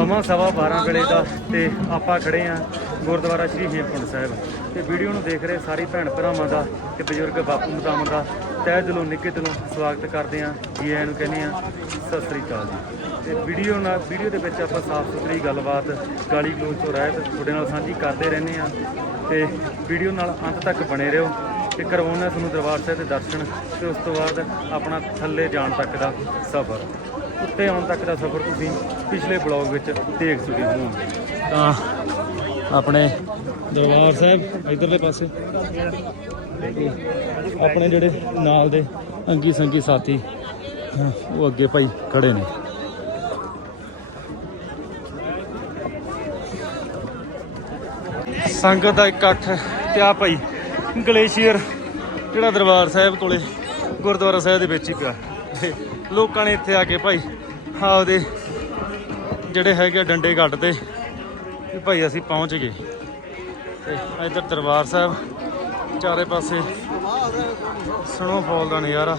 ਸਮਾਂ ਸਵਾ 12 ਵੇਲੇ ਦਾ ਤੇ ਆਪਾਂ ਖੜੇ ਆ ਗੁਰਦੁਆਰਾ ਸ਼੍ਰੀ ਹੇਮਕੁੰਟ ਸਾਹਿਬ। ਤੇ ਵੀਡੀਓ ਨੂੰ ਦੇਖ ਰਹੇ ਸਾਰੇ ਭੈਣ ਭਰਾਵਾਂ ਦਾ ਤੇ ਬਜ਼ੁਰਗ ਬਾਪੂ ਮਤਾਵਾਂ ਦਾ ਤਹਿ ਦਿਲੋਂ ਨਿੱਕੇ ਦਿਲੋਂ ਸਵਾਗਤ ਕਰਦੇ ਆ ਜੀ ਆਇਆਂ ਨੂੰ ਕਹਿੰਦੇ ਆ ਸਤਿ ਸ੍ਰੀ ਅਕਾਲ ਜੀ। ਤੇ ਵੀਡੀਓ ਨਾਲ, ਵੀਡੀਓ ਦੇ ਵਿੱਚ ਆਪਾਂ ਸਾਫ਼ ਸੁਥਰੀ ਗੱਲਬਾਤ, ਗਾਲੀ ਗਲੋਚ ਤੋਂ ਰਹਿਤ ਤੁਹਾਡੇ ਨਾਲ ਸਾਂਝੀ ਕਰਦੇ ਰਹਿੰਦੇ ਆ ਤੇ ਵੀਡੀਓ ਨਾਲ ਅੰਤ ਤੱਕ ਬਣੇ ਰਹੋ ਤੇ ਕਰਵਾਉਣਾ ਤੁਹਾਨੂੰ ਦਰਬਾਰ ਸਾਹਿਬ ਦੇ ਦਰਸ਼ਨ ਤੇ ਉਸ ਤੋਂ ਬਾਅਦ ਆਪਣਾ ਥੱਲੇ ਜਾਣ ਤੱਕ ਦਾ ਸਫ਼ਰ। ਉੱਤੇ ਆਉਣ ਤੱਕ ਦਾ ਸਫ਼ਰ ਤੁਸੀਂ ਪਿਛਲੇ ਬਲੌਗ ਵਿੱਚ ਦੇਖ ਚੁੱਕੇ ਹੋਵੋਗੇ ਤਾਂ ਆਪਣੇ ਦਰਬਾਰ ਸਾਹਿਬ ਇਧਰਲੇ ਪਾਸੇ। ਆਪਣੇ ਜਿਹੜੇ ਨਾਲ ਦੇ ਅੰਗੀ ਸੰਗੀ ਸਾਥੀ ਉਹ ਅੱਗੇ ਭਾਈ ਖੜੇ ਨੇ। ਸੰਗਤ ਦਾ ਇਕੱਠ ਤੇ ਆ ਭਾਈ ਗਲੇਸ਼ੀਅਰ, ਜਿਹੜਾ ਦਰਬਾਰ ਸਾਹਿਬ ਕੋਲੇ ਗੁਰਦੁਆਰਾ ਸਾਹਿਬ ਦੇ ਵਿੱਚ ਹੀ ਪਿਆ। ਲੋਕਾਂ ਨੇ ਇੱਥੇ ਆ ਕੇ ਭਾਈ ਆਪਦੇ ਜਿਹੜੇ ਹੈਗੇ ਆ ਡੰਡੇ ਕੱਢਦੇ ਵੀ ਭਾਈ ਅਸੀਂ ਪਹੁੰਚ ਗਏ। ਤੇ ਇੱਧਰ ਦਰਬਾਰ ਸਾਹਿਬ, ਚਾਰੇ ਪਾਸੇ ਸਨੋਫਾਲ ਦਾ ਨਜ਼ਾਰਾ।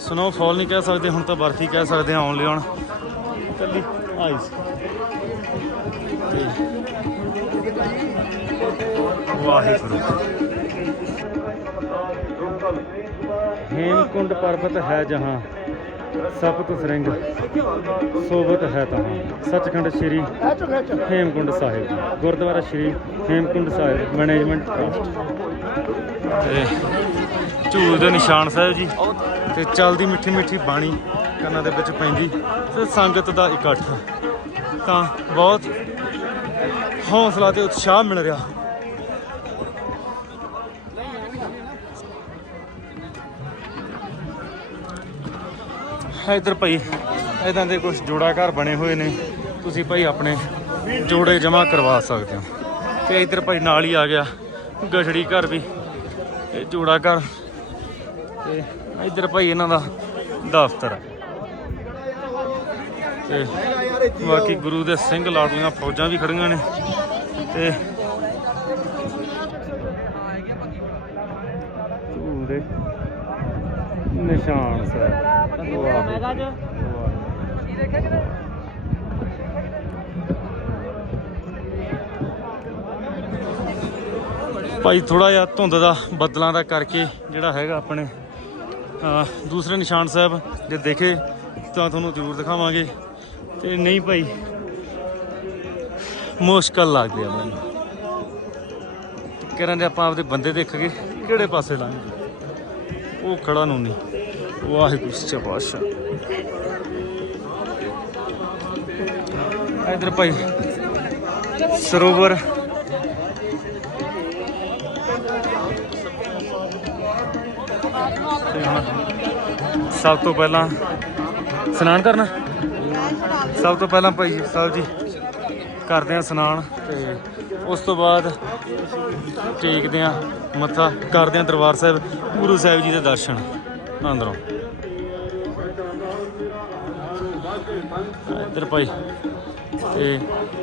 ਸਨੋਫਾਲ ਨਹੀਂ ਕਹਿ ਸਕਦੇ, ਹੁਣ ਤਾਂ ਬਰਫੀ ਕਹਿ ਸਕਦੇ ਹਾਂ ਆਉਣ ਲਿਆਉਣ ਕੱਲੀ ਆਈਸ ਤੇ ਵਾਹਿਗੁਰੂ। ਹੇਮਕੁੰਡ ਪਰਬਤ ਹੈ ਜਹਾਂ, ਸਪਤ ਕੁਛ ਸੋਬਤ ਹੈ ਤਹਾਂ। Sachkhand Shri Hemkund Sahib gurdwara Shri Hemkund Sahib, management trust. ਝੂਲ ਦੇ ਨਿਸ਼ਾਨ ਸਾਹਿਬ ਜੀ, ਤੇ ਚਲਦੀ ਮਿੱਠੀ ਮਿੱਠੀ ਬਾਣੀ ਕੰਨਾਂ ਦੇ ਵਿੱਚ ਪੈਂਦੀ, ਤੇ ਸੰਗਤ ਦਾ ਇਕੱਠ। ਤਾਂ ਬਹੁਤ ਹੌਸਲਾ ਤੇ ਉਤਸ਼ਾਹ ਮਿਲ ਰਿਹਾ। ਇੱਧਰ ਭਾਈ, ਇਦਾਂ ਦੇ ਕੁਝ ਜੋੜਾ ਘਰ ਬਣੇ ਹੋਏ ਨੇ, ਤੁਸੀਂ ਭਾਈ ਆਪਣੇ ਜੋੜੇ ਜਮ੍ਹਾਂ ਕਰਵਾ ਸਕਦੇ ਹੋ। ਤੇ ਇੱਧਰ ਭਾਈ ਨਾਲ ਹੀ ਆ ਗਿਆ ਗਠੜੀ ਘਰ ਵੀ, ਇਹ ਜੋੜਾ ਘਰ। ਤੇ ਇੱਧਰ ਭਾਈ ਇਹਨਾਂ ਦਾ ਦਫ਼ਤਰ ਹੈ ਤੇ ਬਾਕੀ ਗੁਰੂ ਦੇ ਸਿੰਘ ਲਾਡਲੀਆਂ ਫੌਜਾਂ ਵੀ ਖੜੀਆਂ ਨੇ। ਤੇ ਝੂਲ ਦੇ ਨਿਸ਼ਾਨ ਸਾਹਿਬ। ਵਾਹ ਭਾਈ ਥੋੜਾ ਜਿਹਾ ਧੁੰਦ ਦਾ ਬੱਦਲਾਂ ਦਾ ਕਰਕੇ ਜਿਹੜਾ ਹੈਗਾ ਆਪਣੇ ਦੂਸਰੇ ਨਿਸ਼ਾਨ ਸਾਹਿਬ ਜੇ ਦੇਖੇ ਤਾਂ ਤੁਹਾਨੂੰ ਜ਼ਰੂਰ ਦਿਖਾਵਾਂਗੇ। ਤੇ ਨਹੀਂ ਭਾਈ, ਮੁਸ਼ਕਲ ਲੱਗ ਗਿਆ ਮੈਨੂੰ। ਕਿਰਨ ਦੇ ਆਪਾਂ ਆਪਦੇ ਬੰਦੇ ਦੇਖ ਕੇ ਕਿਹੜੇ ਪਾਸੇ ਲਾਂਗੇ ਉਹ ਖੜਾ ਨੂੰ ਨਹੀਂ। ਵਾਹਿਗੁਰੂ ਸੱਚਾ ਪਾਤਸ਼ਾਹ ਇਧਰ ਭਾਈ ਸਰੋਵਰ ਸਭ ਤੋਂ ਪਹਿਲਾਂ ਸਨਾਨ ਕਰਨਾ ਸਭ ਤੋਂ ਪਹਿਲਾਂ ਭਾਈ ਸਾਹਿਬ ਜੀ ਕਰਦੇ ਆ ਸਨਾਨ ਤੇ ਉਸ ਤੋਂ ਬਾਅਦ ਟੇਕਦੇ ਆ ਮੱਥਾ ਕਰਦੇ ਆ ਦਰਬਾਰ ਸਾਹਿਬ ਗੁਰੂ ਸਾਹਿਬ ਜੀ ਦੇ ਦਰਸ਼ਨ ਅੰਦਰੋਂ ਇੱਧਰ ਭਾਈ ਤੇ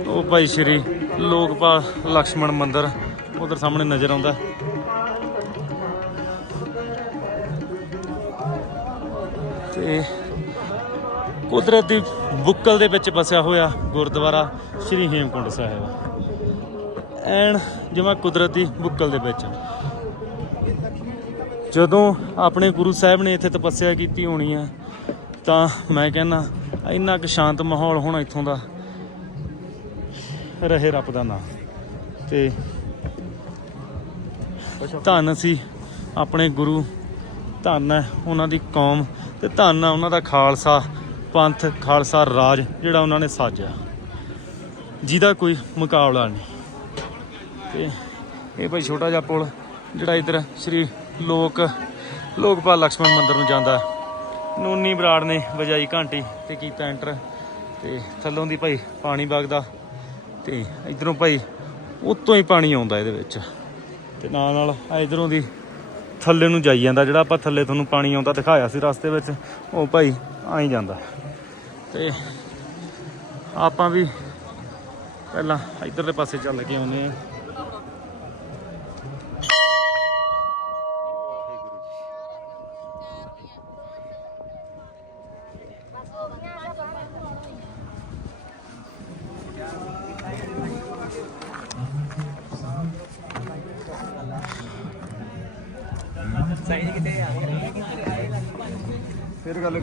ਉਹ ਭਾਈ ਸ਼੍ਰੀ ਲੋਕਪਾਲ ਲక్ష్ਮਣ ਮੰਦਿਰ ਉਧਰ ਸਾਹਮਣੇ ਨਜ਼ਰ ਆਉਂਦਾ। ਤੇ ਕੁਦਰਤ ਦੀ ਬੁੱਕਲ ਦੇ ਵਿੱਚ ਬਸਿਆ ਹੋਇਆ ਗੁਰਦੁਆਰਾ ਸ਼੍ਰੀ ਹੇਮਕੁੰਡ ਸਾਹਿਬ। ਐਨ ਜਿਵੇਂ ਕੁਦਰਤ ਦੀ ਬੁੱਕਲ ਦੇ ਵਿੱਚ। ਜਦੋਂ ਆਪਣੇ ਗੁਰੂ ਸਾਹਿਬ ਨੇ ਇੱਥੇ ਤਪੱਸਿਆ ਕੀਤੀ ਹੋਣੀ ਆ, ਤਾਂ ਮੈਂ ਕਹਿੰਦਾ ਇੰਨਾ ਕੁ ਸ਼ਾਂਤ ਮਾਹੌਲ ਹੁਣ ਇੱਥੋਂ ਦਾ। ਰਹੇ ਰੱਬ ਦਾ ਨਾਮ ਤੇ ਧੰਨ ਸੀ ਆਪਣੇ ਗੁਰੂ। ਧੰਨ ਹੈ ਉਹਨਾਂ ਦੀ ਕੌਮ ਤੇ ਧੰਨ ਹੈ ਉਹਨਾਂ ਦਾ ਖਾਲਸਾ ਪੰਥ, ਖਾਲਸਾ ਰਾਜ ਜਿਹੜਾ ਉਹਨਾਂ ਨੇ ਸਾਜਿਆ। ਜਿਹਦਾ ਕੋਈ ਮੁਕਾਬਲਾ ਨਹੀਂ। ਤੇ ਇਹ ਭਾਈ ਛੋਟਾ ਜਿਹਾ ਪੁਲ ਜਿਹੜਾ ਇਧਰ ਸ੍ਰੀ ਲੋਕ, ਲੋਕਪਾਲ ਲక్ష్ਮਣ ਮੰਦਰ ਨੂੰ ਜਾਂਦਾ ਹੈ। ਨੂਨੀ ਬਰਾੜ ਨੇ ਵਜਾਈ ਘੰਟੀ ਤੇ ਕੀਤਾ ਐਂਟਰ ਤੇ ਥੱਲੋਂ ਦੀ ਭਾਈ ਪਾਣੀ ਵਗਦਾ ਤੇ ਇਧਰੋਂ ਭਾਈ ਉੱਤੋਂ ਹੀ ਪਾਣੀ ਆਉਂਦਾ ਇਹਦੇ ਵਿੱਚ। ਤੇ ਨਾਲ ਨਾਲ ਆ ਇਧਰੋਂ ਦੀ ਥੱਲੇ ਨੂੰ ਜਾਈ ਜਾਂਦਾ, ਜਿਹੜਾ ਆਪਾਂ ਥੱਲੇ ਤੁਹਾਨੂੰ ਪਾਣੀ ਆਉਂਦਾ ਦਿਖਾਇਆ ਸੀ ਰਸਤੇ ਵਿੱਚ, ਉਹ ਭਾਈ ਆਈ ਜਾਂਦਾ। ਤੇ ਆਪਾਂ ਵੀ ਪਹਿਲਾਂ ਇਧਰਲੇ ਪਾਸੇ ਚੱਲ ਕੇ ਆਉਂਦੇ ਆ ਸਾਈਜ਼ ਕਿਤੇ ਆ ਫਿਰ ਗੱਲ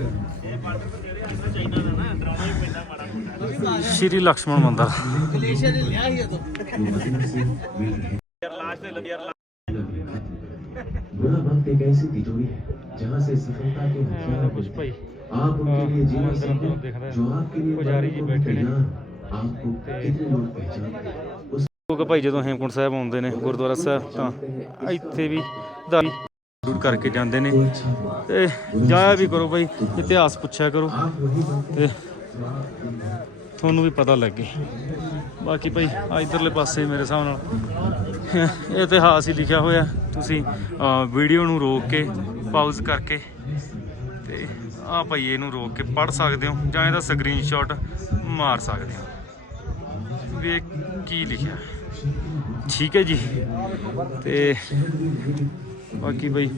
ਸ਼੍ਰੀ ਲక్ష్ਮਣ ਮੰਦਰ ਕਲੇਸ਼ਾ ਦੇ ਲਿਆ ਹੀ ਉਦੋਂ ਯਾਰ ਲਾਸ਼ ਦੇ ਯਾਰ बुरा वक्त एक ऐसी तिजोरी है जहाँ से सफलता के हथियार कुछ भाई आप उनके लिए जीना सीखो जो आपके लिए पुजारी जी बैठे ने आपको कितने लोग पहचानते उस लोग भाई जो हेमकुंड साहब आते ने गुरुद्वारा साहब ਤਾਂ ਇੱਥੇ ਵੀ ਦੂਰ ਕਰਕੇ ਜਾਂਦੇ ਨੇ। ਤੇ ਜਾਇਆ ਵੀ ਕਰੋ ਭਾਈ ਇਤਿਹਾਸ ਪੁੱਛਿਆ ਕਰੋ। ਤੇ ਤੁਹਾਨੂੰ ਵੀ ਪਤਾ ਲੱਗੇ। ਬਾਕੀ ਭਾਈ ਇਧਰਲੇ ਪਾਸੇ ਮੇਰੇ ਹਿਸਾਬ ਨਾਲ। ਇਤਿਹਾਸ ਹੀ ਲਿਖਿਆ ਹੋਇਆ। ਤੁਸੀਂ ਵੀਡੀਓ ਨੂੰ ਰੋਕ ਕੇ ਪਾਜ਼ ਕਰਕੇ ਤੇ ਆ ਭਾਈ ਇਹਨੂੰ ਰੋਕ ਕੇ ਪੜ ਸਕਦੇ ਹੋ ਜਾਂ ਇਹਦਾ ਸਕਰੀਨਸ਼ਾਟ ਮਾਰ ਸਕਦੇ ਹੋ। ਵੀ ਇਹ ਕੀ ਲਿਖਿਆ। ਠੀਕ ਹੈ ਜੀ। ਤੇ ਬਾਕੀ ਭਾਈ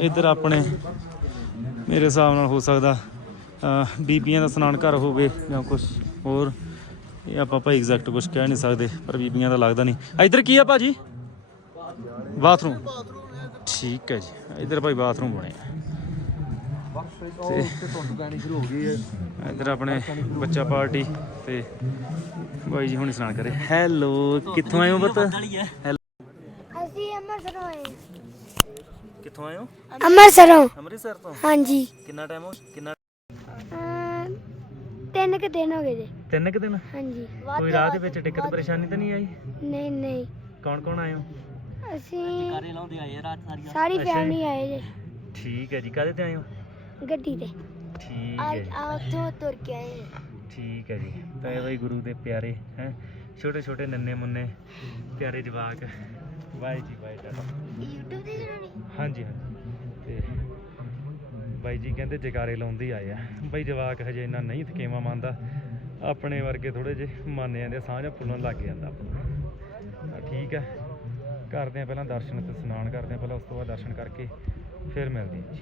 ਇੱਧਰ ਆਪਣੇ ਮੇਰੇ ਹਿਸਾਬ ਨਾਲ ਹੋ ਸਕਦਾ ਬੀਬੀਆਂ ਦਾ ਸਨਾਨ ਘਰ ਹੋਵੇ ਜਾਂ ਕੁਝ ਹੋਰ। ਇਹ ਆਪਾਂ ਭਾਈ ਐਗਜ਼ੈਕਟ ਕੁਝ ਕਹਿ ਨਹੀਂ ਸਕਦੇ, ਪਰ ਬੀਬੀਆਂ ਦਾ ਲੱਗਦਾ ਨਹੀਂ। ਇੱਧਰ ਕੀ ਆ ਭਾਜੀ? ਬਾਥਰੂਮ। ਠੀਕ ਹੈ ਜੀ। ਇੱਧਰ ਭਾਈ ਬਾਥਰੂਮ ਬਣੇ ਆ। ਇੱਧਰ ਆਪਣੇ ਬੱਚਾ ਪਾਰਟੀ ਤੇ ਭਾਈ ਜੀ ਹੁਣ ਇਸ਼ਨਾਨ ਕਰੇ। ਹੈਲੋ, ਕਿੱਥੋਂ ਆਏ ਹੋ ਬਤ ਅੰਮ੍ਰਿਤਸਰੋਂ ਆਏ ਕਿੱਥੋਂ ਆਏ ਹੋ? ਅੰਮ੍ਰਿਤਸਰੋਂ ਅੰਮ੍ਰਿਤਸਰ ਤੋਂ? ਹਾਂਜੀ। ਕਿੰਨਾ ਟਾਈਮ ਹੋ ਕਿੰਨਾ ਅਮ ਤਿੰਨ ਕੁ ਦਿਨ ਹੋ ਗਏ ਜੀ। ਤਿੰਨ ਕੁ ਦਿਨ? ਹਾਂਜੀ। ਕੋਈ ਰਾਹ ਦੇ ਵਿੱਚ ਦਿੱਕਤ ਪਰੇਸ਼ਾਨੀ ਤਾਂ ਨਹੀਂ ਆਈ? ਨਹੀਂ ਨਹੀਂ। ਕੌਣ ਕੌਣ ਆਏ ਹੋ? ਅਸੀਂ ਸਾਰੀ ਫੈਮਿਲੀ ਆਏ ਜੀ। ਠੀਕ ਹੈ ਜੀ। ਕਾਹਦੇ ਤੇ ਆਏ ਹੋ? ਗੱਡੀ ਤੇ। ਠੀਕ ਆ ਹੈ ਜੀ। ਆ ਉੱਥੋਂ ਤੁਰ ਕੇ ਆਏ ਜੀ। ਠੀਕ ਹੈ ਜੀ। ਤਾਂ ਇਹ ਬਈ ਗੁਰੂ ਦੇ ਪਿਆਰੇ ਹੈ ਛੋਟੇ ਛੋਟੇ ਨੰਨੇ ਮੁੰਨੇ ਪਿਆਰੇ ਜਵਾਕ। ਬਾਈ ਜੀ ਬਾਈ ਟਾਟਾ YouTube ਤੇ ਚਲਾਉਣੀ ਹਾਂਜੀ ਹਾਂਜੀ। ਤੇ ਬਾਈ ਜੀ ਕਹਿੰਦੇ ਜਗਾਰੇ ਲਾਉਂਦੇ ਆਏ ਆ। ਬਾਈ ਜਵਾਕ ਹਜੇ ਇੰਨਾ ਨਹੀਂ ਥਕੇਵਾ ਮੰਨਦਾ। ਆਪਣੇ ਵਰਗੇ ਥੋੜੇ ਜਿਹੇ ਮੰਨ ਜਾਂਦੇ ਆ, ਸਾਂਝ ਫੁੱਲਣ ਲੱਗ ਜਾਂਦਾ। ਆਪਣਾ ਠੀਕ ਹੈ ਕਰਦੇ ਆ ਪਹਿਲਾਂ ਦਰਸ਼ਨ ਤੇ ਇਸ਼ਨਾਨ ਕਰਦੇ ਆ ਪਹਿਲਾਂ ਉਸ ਤੋਂ ਬਾਅਦ ਦਰਸ਼ਨ ਕਰਕੇ ਫਿਰ ਮਿਲਦੇ ਆ ਜੀ।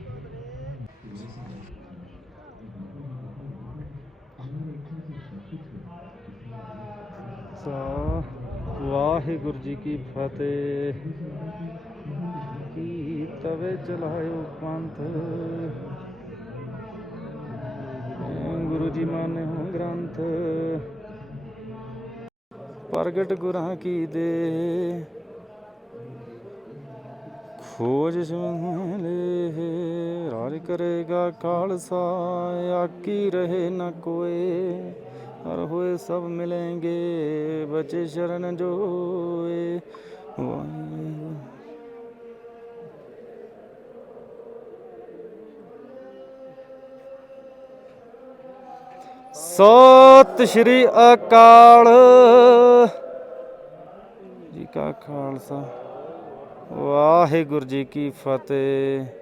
ਸੋ ਵਾਹਿਗੁਰੂ ਜੀ ਕੀ ਫਤਿਹ। ਕੀ ਤਵੇ ਚਲਾਇਓ ਪੰਥ। ਗੁਰੂ ਜੀ ਮਾਨੇ ਹੋ ਗ੍ਰੰਥ। ਪ੍ਰਗਟ ਗੁਰਾਂ ਕੀ ਦੇ। ਖੋਜ ਸੁਹਲੇ ਰਾਜ ਕਰੇਗਾ ਖਾਲਸਾ, ਆਕੀ ਰਹੇ ਨਾ ਕੋਏ। ਹਰ ਹੋਏ ਸਭ ਮਿਲेंगे ਬਚੇ ਸ਼ਰਨ ਜੋਏ। ਵਾਹਿਗੁਰੂ ਸਤਿ ਸ਼੍ਰੀ ਅਕਾਲ। ਜੀ ਕਾ ਖਾਲਸਾ। ਵਾਹਿਗੁਰੂ ਜੀ ਕੀ ਫਤਿਹ।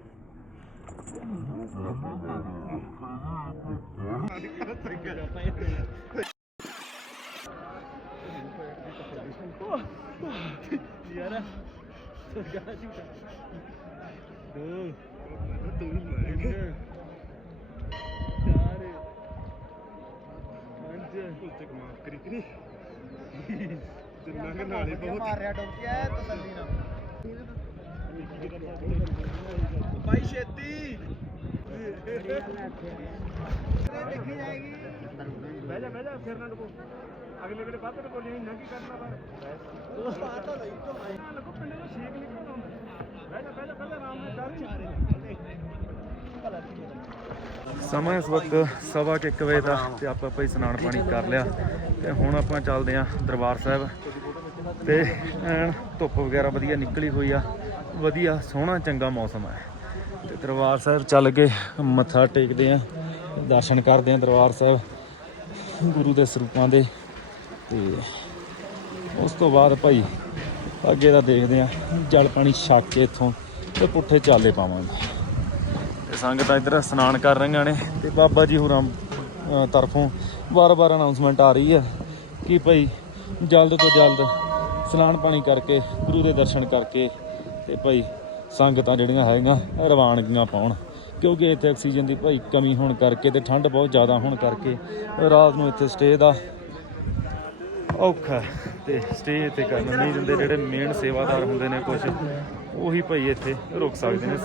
ਮਾਰਿਆ ਡੁੱਬ ਗਿਆ ਤਸੱਲੀ ਨਾਲ ਭਾਈ ਛੇਤੀ ਦੇਖੀ ਜਾਏਗੀ ਬਹਿ ਜਾ ਬਹਿ ਜਾ ਫਿਰ ਨਾ ਲੁਕੋ ਅਗਲੇ ਵੇਲੇ ਬਾਅਦ ਨੂੰ ਬੋਲੀ ਨਾ ਕੀ ਕਰਨਾ ਬਾਹਰ ਬਾਤ ਤਾਂ ਲਈ ਤੋਂ ਆਈ ਲੁਕੋ ਪਿੰਡ ਨੂੰ ਛੇਕ ਨਿਕਲ ਆਉਂਦਾ ਬਹਿ ਜਾ ਬਹਿ ਜਾ ਪਹਿਲਾਂ ਆਰਾਮ ਨਾਲ ਡਰ ਸਮਾਂ ਇਸ ਵਕਤ ਸਵਾ ਕੁ ਇੱਕ ਵਜੇ ਦਾ ਤੇ ਆਪਾਂ ਭਾਈ ਸਨਾਨ ਪਾਣੀ ਕਰ ਲਿਆ ਤੇ ਹੁਣ ਆਪਾਂ ਚੱਲਦੇ ਆਂ ਦਰਬਾਰ ਸਾਹਿਬ ਤੇ ਐਨ ਧੁੱਪ ਵਗੈਰਾ ਵਧੀਆ ਨਿਕਲੀ ਹੋਈ ਆ, ਵਧੀਆ ਸੋਹਣਾ ਚੰਗਾ ਮੌਸਮ ਹੈ ਦਰਬਾਰ ਸਾਹਿਬ ਚੱਲ ਕੇ ਮੱਥਾ ਟੇਕਦੇ ਆ, ਦਰਸ਼ਨ ਕਰਦੇ ਆ ਦਰਬਾਰ ਸਾਹਿਬ, ਗੁਰੂ ਦੇ ਸਰੂਪਾਂ ਦੇ। ਤੇ ਉਸ ਤੋਂ ਬਾਅਦ ਭਾਈ ਅੱਗੇ ਦਾ ਦੇਖਦੇ ਆ, ਜਲ ਪਾਣੀ ਛੱਕ ਕੇ ਇੱਥੋਂ ਤੇ ਪੁੱਠੇ ਚਾਲੇ ਪਾਵਾਂਗੇ। ਤੇ ਸੰਗਤਾਂ ਇੱਧਰ ਇਸ਼ਨਾਨ ਕਰ ਰਹੀਆਂ ਨੇ ਤੇ ਬਾਬਾ ਜੀ ਹੋਰਾਂ ਤਰਫੋਂ ਵਾਰ-ਵਾਰ ਅਨਾਉਂਸਮੈਂਟ ਆ ਰਹੀ ਹੈ ਕਿ ਭਾਈ ਜਲਦ ਤੋਂ ਜਲਦ ਇਸ਼ਨਾਨ ਪਾਣੀ ਕਰਕੇ, ਗੁਰੂ ਦੇ ਦਰਸ਼ਨ ਕਰਕੇ ਤੇ ਭਾਈ ਸੰਗਤਾਂ ਜਿਹੜੀਆਂ ਹੈਗੀਆਂ, ਰਵਾਨਗੀਆਂ ਪਾਉਣ ਕਿਉਂਕਿ ਇੱਥੇ ਆਕਸੀਜਨ ਦੀ ਭਾਈ ਕਮੀ ਹੋਣ ਕਰਕੇ ਤੇ ਠੰਡ ਬਹੁਤ ਜ਼ਿਆਦਾ ਹੋਣ ਕਰਕੇ ਰਾਤ ਨੂੰ ਇੱਥੇ ਸਟੇ ਦਾ ਔਖਾ ਹੈ ਤੇ ਸਟੇ ਇੱਥੇ ਕਰਨ ਨਹੀਂ ਦਿੰਦੇ, ਜਿਹੜੇ ਮੇਨ ਸੇਵਾਦਾਰ ਹੁੰਦੇ ਨੇ ਕੁਝ ਉਹੀ ਭਾਈ ਇੱਥੇ ਰੁਕ ਸਕਦੇ ਨੇ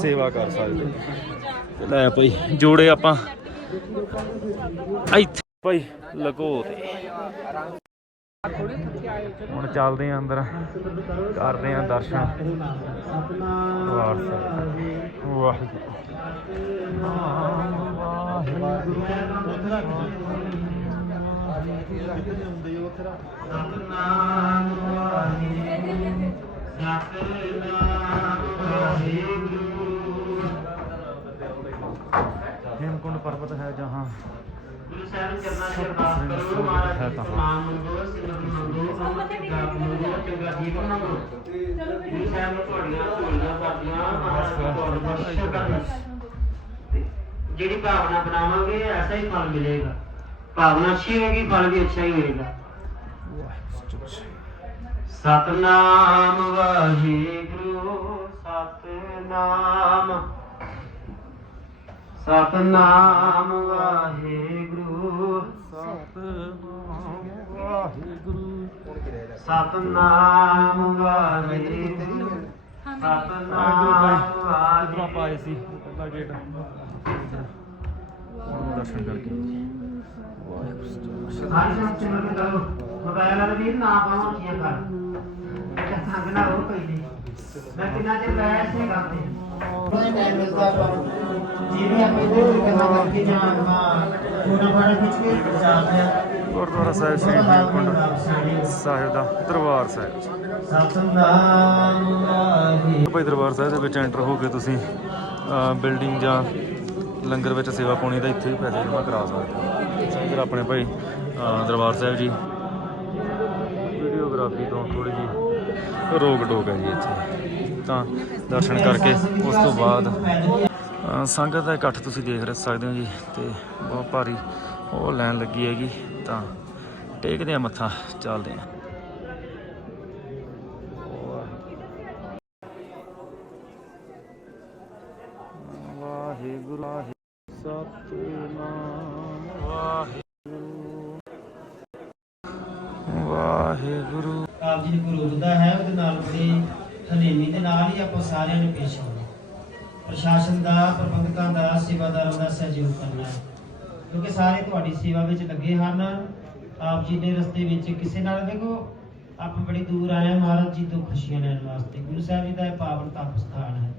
ਸੇਵਾ ਕਰ ਸਕਦੇ ਨੇ। ਤੇ ਲੈ ਭਾਈ, ਜੋੜੇ ਆਪਾਂ ਇੱਥੇ ਭਾਈ ਲਗੋ ਤੇ ਹੁਣ ਚੱਲਦੇ ਆਂ ਅੰਦਰ। ਕਰਦੇ ਆਂ ਦਰਸ਼ਨ। ਵਾਹ ਵਾਹਿਗੁਰੂ ਹੇਮਕੁੰਡ ਪਰਬਤ ਹੈ ਜਹਾਂ। ਗੁਰੂ ਸਾਹਿਬ ਚਰਨਾਂ ਚ ਅਰਦਾਸ ਕਰੋ ਮਹਾਰਾਜ ਜੀ ਸਮਾਨ ਮੰਗੋ ਸਿਮਰਨ ਮੰਗੋ ਅੰਮ੍ਰਿਤ ਜਾਪ ਮੰਗੋ ਚੰਗਾ ਜੀਵਨ ਮੰਗੋ। ਗੁਰੂ ਸਾਹਿਬ ਨੂੰ ਤੁਹਾਡੀਆਂ ਝੋਲੀਆਂ ਕਰਦੀਆਂ ਮਹਾਰਾਜ ਤੁਹਾਨੂੰ ਬਖਸ਼ਿਸ਼ ਕਰਨ ਜਿਹੜੀ ਭਾਵਨਾ ਬਣਾਵਾਂਗੇ ਐਸਾ ਹੀ ਫਲ ਮਿਲੇਗਾ। ਭਾਵਨਾ ਅੱਛੀ ਹੋਏਗੀ ਫਲ ਵੀ ਅੱਛਾ ਹੀ ਮਿਲੇਗਾ ਸਤਨਾਮ ਵਾਹਿਗੁਰੂ ਸਤਨਾਮ। ਸਤਨਾਮ ਵਾਹਿਗੁਰੂ। ਸਤਨਾਮ ਵਾਹਿਗੁਰੂ ਸਤਨਾਮ ਇਧਰੋਂ ਵਾਹਿਗੁਰੂ ਆਪਾਂ ਸੀ ਪਹਿਲਾ ਗੇਟ ਉਹਨੂੰ ਦਰਸ਼ਨ ਕਰਕੇ ਸਾਰੀ ਸੰਗਤ ਸਿਮਰਨ ਕਰੋ ਮੋਬਾਈਲ ਵਾਲੇ ਵੀਰ ਨਾ ਪਾਉਂ ਕੀਆਂ ਕਰ ਸੰਗ ਨਾ ਹੋ ਪਈ ਨਹੀਂ ਮੈਂ ਕਿੰਨਾ ਚਿਰ ਲਾਇਆ ਇਸੇ ਗੱਲ ਤੇ ਉਹਨੇ ਮਿਲਦਾ ਆਪਾਂ ਜਿਵੇਂ ਆਪਾਂ ਇਹਦੇ ਵਿੱਚ ਕਰਕੇ ਜਾਂ। ਗੁਰਦੁਆਰਾ ਸਾਹਿਬ ਸ੍ਰੀ ਹੇਮਕੁੰਡ ਸਾਹਿਬ ਦਾ ਦਰਬਾਰ ਸਾਹਿਬ। ਭਾਈ ਦਰਬਾਰ ਸਾਹਿਬ ਦੇ ਵਿੱਚ ਐਂਟਰ ਹੋ ਕੇ ਤੁਸੀਂ ਬਿਲਡਿੰਗ ਜਾਂ ਲੰਗਰ ਵਿੱਚ ਸੇਵਾ ਪਾਉਣੀ ਤਾਂ ਇੱਥੇ ਹੀ ਪੈਸੇ ਜਮ੍ਹਾਂ ਕਰਾ ਸਕਦੇ ਹੋ। ਇੱਧਰ ਆਪਣੇ ਭਾਈ ਦਰਬਾਰ ਸਾਹਿਬ ਜੀ। ਵੀਡੀਓਗ੍ਰਾਫੀ ਤੋਂ ਥੋੜੀ ਜੀ ਰੋਕ ਟੋਕ ਹੈ ਜੀ ਇੱਥੇ। ਤਾਂ ਦਰਸ਼ਨ ਕਰਕੇ ਉਸ ਤੋਂ ਬਾਅਦ ਸੰਗਤ ਦਾ ਇਕੱਠ ਤੁਸੀਂ ਦੇਖ ਰਹੇ ਸਕਦੇ ਹੋ ਜੀ ਤੇ ਬਹੁਤ ਭਾਰੀ ਉਹ ਲਾਈਨ ਲੱਗੀ ਹੈਗੀ, ਤਾਂ ਟੇਕਦੇ ਆ ਮੱਥਾ, ਚੱਲਦੇ ਆ ਵਾਹਿਗੁਰੂ, ਸਤਿਨਾਮ। ਵਾਹਿਗੁਰੂ। ਵਾਹਿਗੁਰੂ ਆਪ ਜੀ ਨੂੰ ਗੁਰੂ ਦਾ ਹੈ, ਉਹਦੇ ਨਾਲ ਬੜੀ ਹਨੇਮੀ ਦੇ ਨਾਲ ਹੀ ਆਪਾਂ ਸਾਰਿਆਂ ਨੇ ਪੇਸ਼ ਹੋਣਾ ਪ੍ਰਸ਼ਾਸਨ ਦਾ ਦਾ ਸੇਵਾਦਾਰਾਂ ਦਾ ਸਹਿਯੋਗ ਕਰਨਾ ਹੈ। ਕਿਉਂਕਿ ਸਾਰੇ ਤੁਹਾਡੀ ਸੇਵਾ ਵਿੱਚ ਲੱਗੇ ਹਨ। ਆਪ ਜੀ ਦੇ ਰਸਤੇ ਵਿੱਚ ਕਿਸੇ ਨਾਲ ਵੇਖੋ ਆਪਾਂ ਬੜੀ ਦੂਰ ਆਏ ਮਹਾਰਾਜ ਜੀ ਤੋਂ ਖੁਸ਼ੀਆਂ ਲੈਣ ਵਾਸਤੇ। ਗੁਰੂ ਸਾਹਿਬ ਜੀ ਦਾ ਇਹ ਪਾਵਨ ਤਪ ਸਥਾਨ ਹੈ।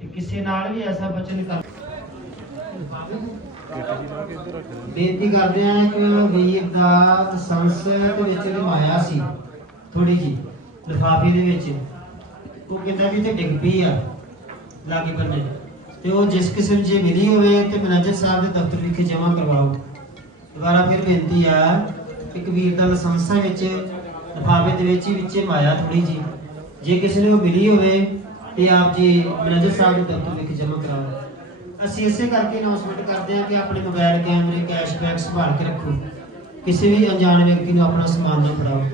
ਤੇ ਕਿਸੇ ਨਾਲ ਵੀ ਐਸਾ ਬਚਨ ਕਰ ਬੇਨਤੀ ਕਰਦੇ ਆ ਕਿ ਵੀਰ ਦਾ ਸੰਸਦ ਵਿੱਚ ਰਮਾਇਆ ਸੀ ਥੋੜੀ ਜੀ ਲਿਫਾਫੇ ਦੇ ਵਿੱਚ। ਉਹ ਕਹਿੰਦਾ ਵੀ ਤੇ ਡਿੱਗ ਪਈ ਆ, ਲਾਗੇ ਬੰਨੇ। ਤੇ ਉਹ ਜਿਸ ਕਿਸਮ ਜੇ ਮਿਲੀ ਹੋਵੇ ਤੇ ਮੈਨੇਜਰ ਸਾਹਿਬ ਦੇ ਦਫ਼ਤਰ ਵਿਖੇ ਜਮ੍ਹਾਂ ਕਰਵਾਓ। ਦੁਬਾਰਾ ਫਿਰ ਬੇਨਤੀ ਆ ਇੱਕ ਵੀਰ ਦਾ ਲਾਇਸੈਂਸ ਵਿੱਚ, ਲਿਫਾਫੇ ਦੇ ਵਿੱਚ ਹੀ ਵਿੱਚੇ ਮਾਇਆ ਥੋੜੀ ਜੀ ਜੇ ਕਿਸੇ ਨੂੰ ਮਿਲੀ ਹੋਵੇ ਤੇ ਆਪ ਜੀ ਮੈਨੇਜਰ ਸਾਹਿਬ ਦੇ ਦਫ਼ਤਰ ਵਿਖੇ ਜਮ੍ਹਾਂ ਕਰਾਓ। ਅਸੀਂ ਇਸੇ ਕਰਕੇ ਅਨਾਉਂਸਮੈਂਟ ਕਰਦੇ ਹਾਂ ਕਿ ਆਪਣੇ ਮੋਬਾਈਲ ਕੈਮਰੇ ਕੈਸ਼ ਬੈਗ ਸੰਭਾਲ ਕੇ ਰੱਖੋ। ਕਿਸੇ ਵੀ ਅਣਜਾਣ ਵਿਅਕਤੀ ਨੂੰ ਆਪਣਾ ਸਮਾਨ ਨਾ ਫੜਾਓ।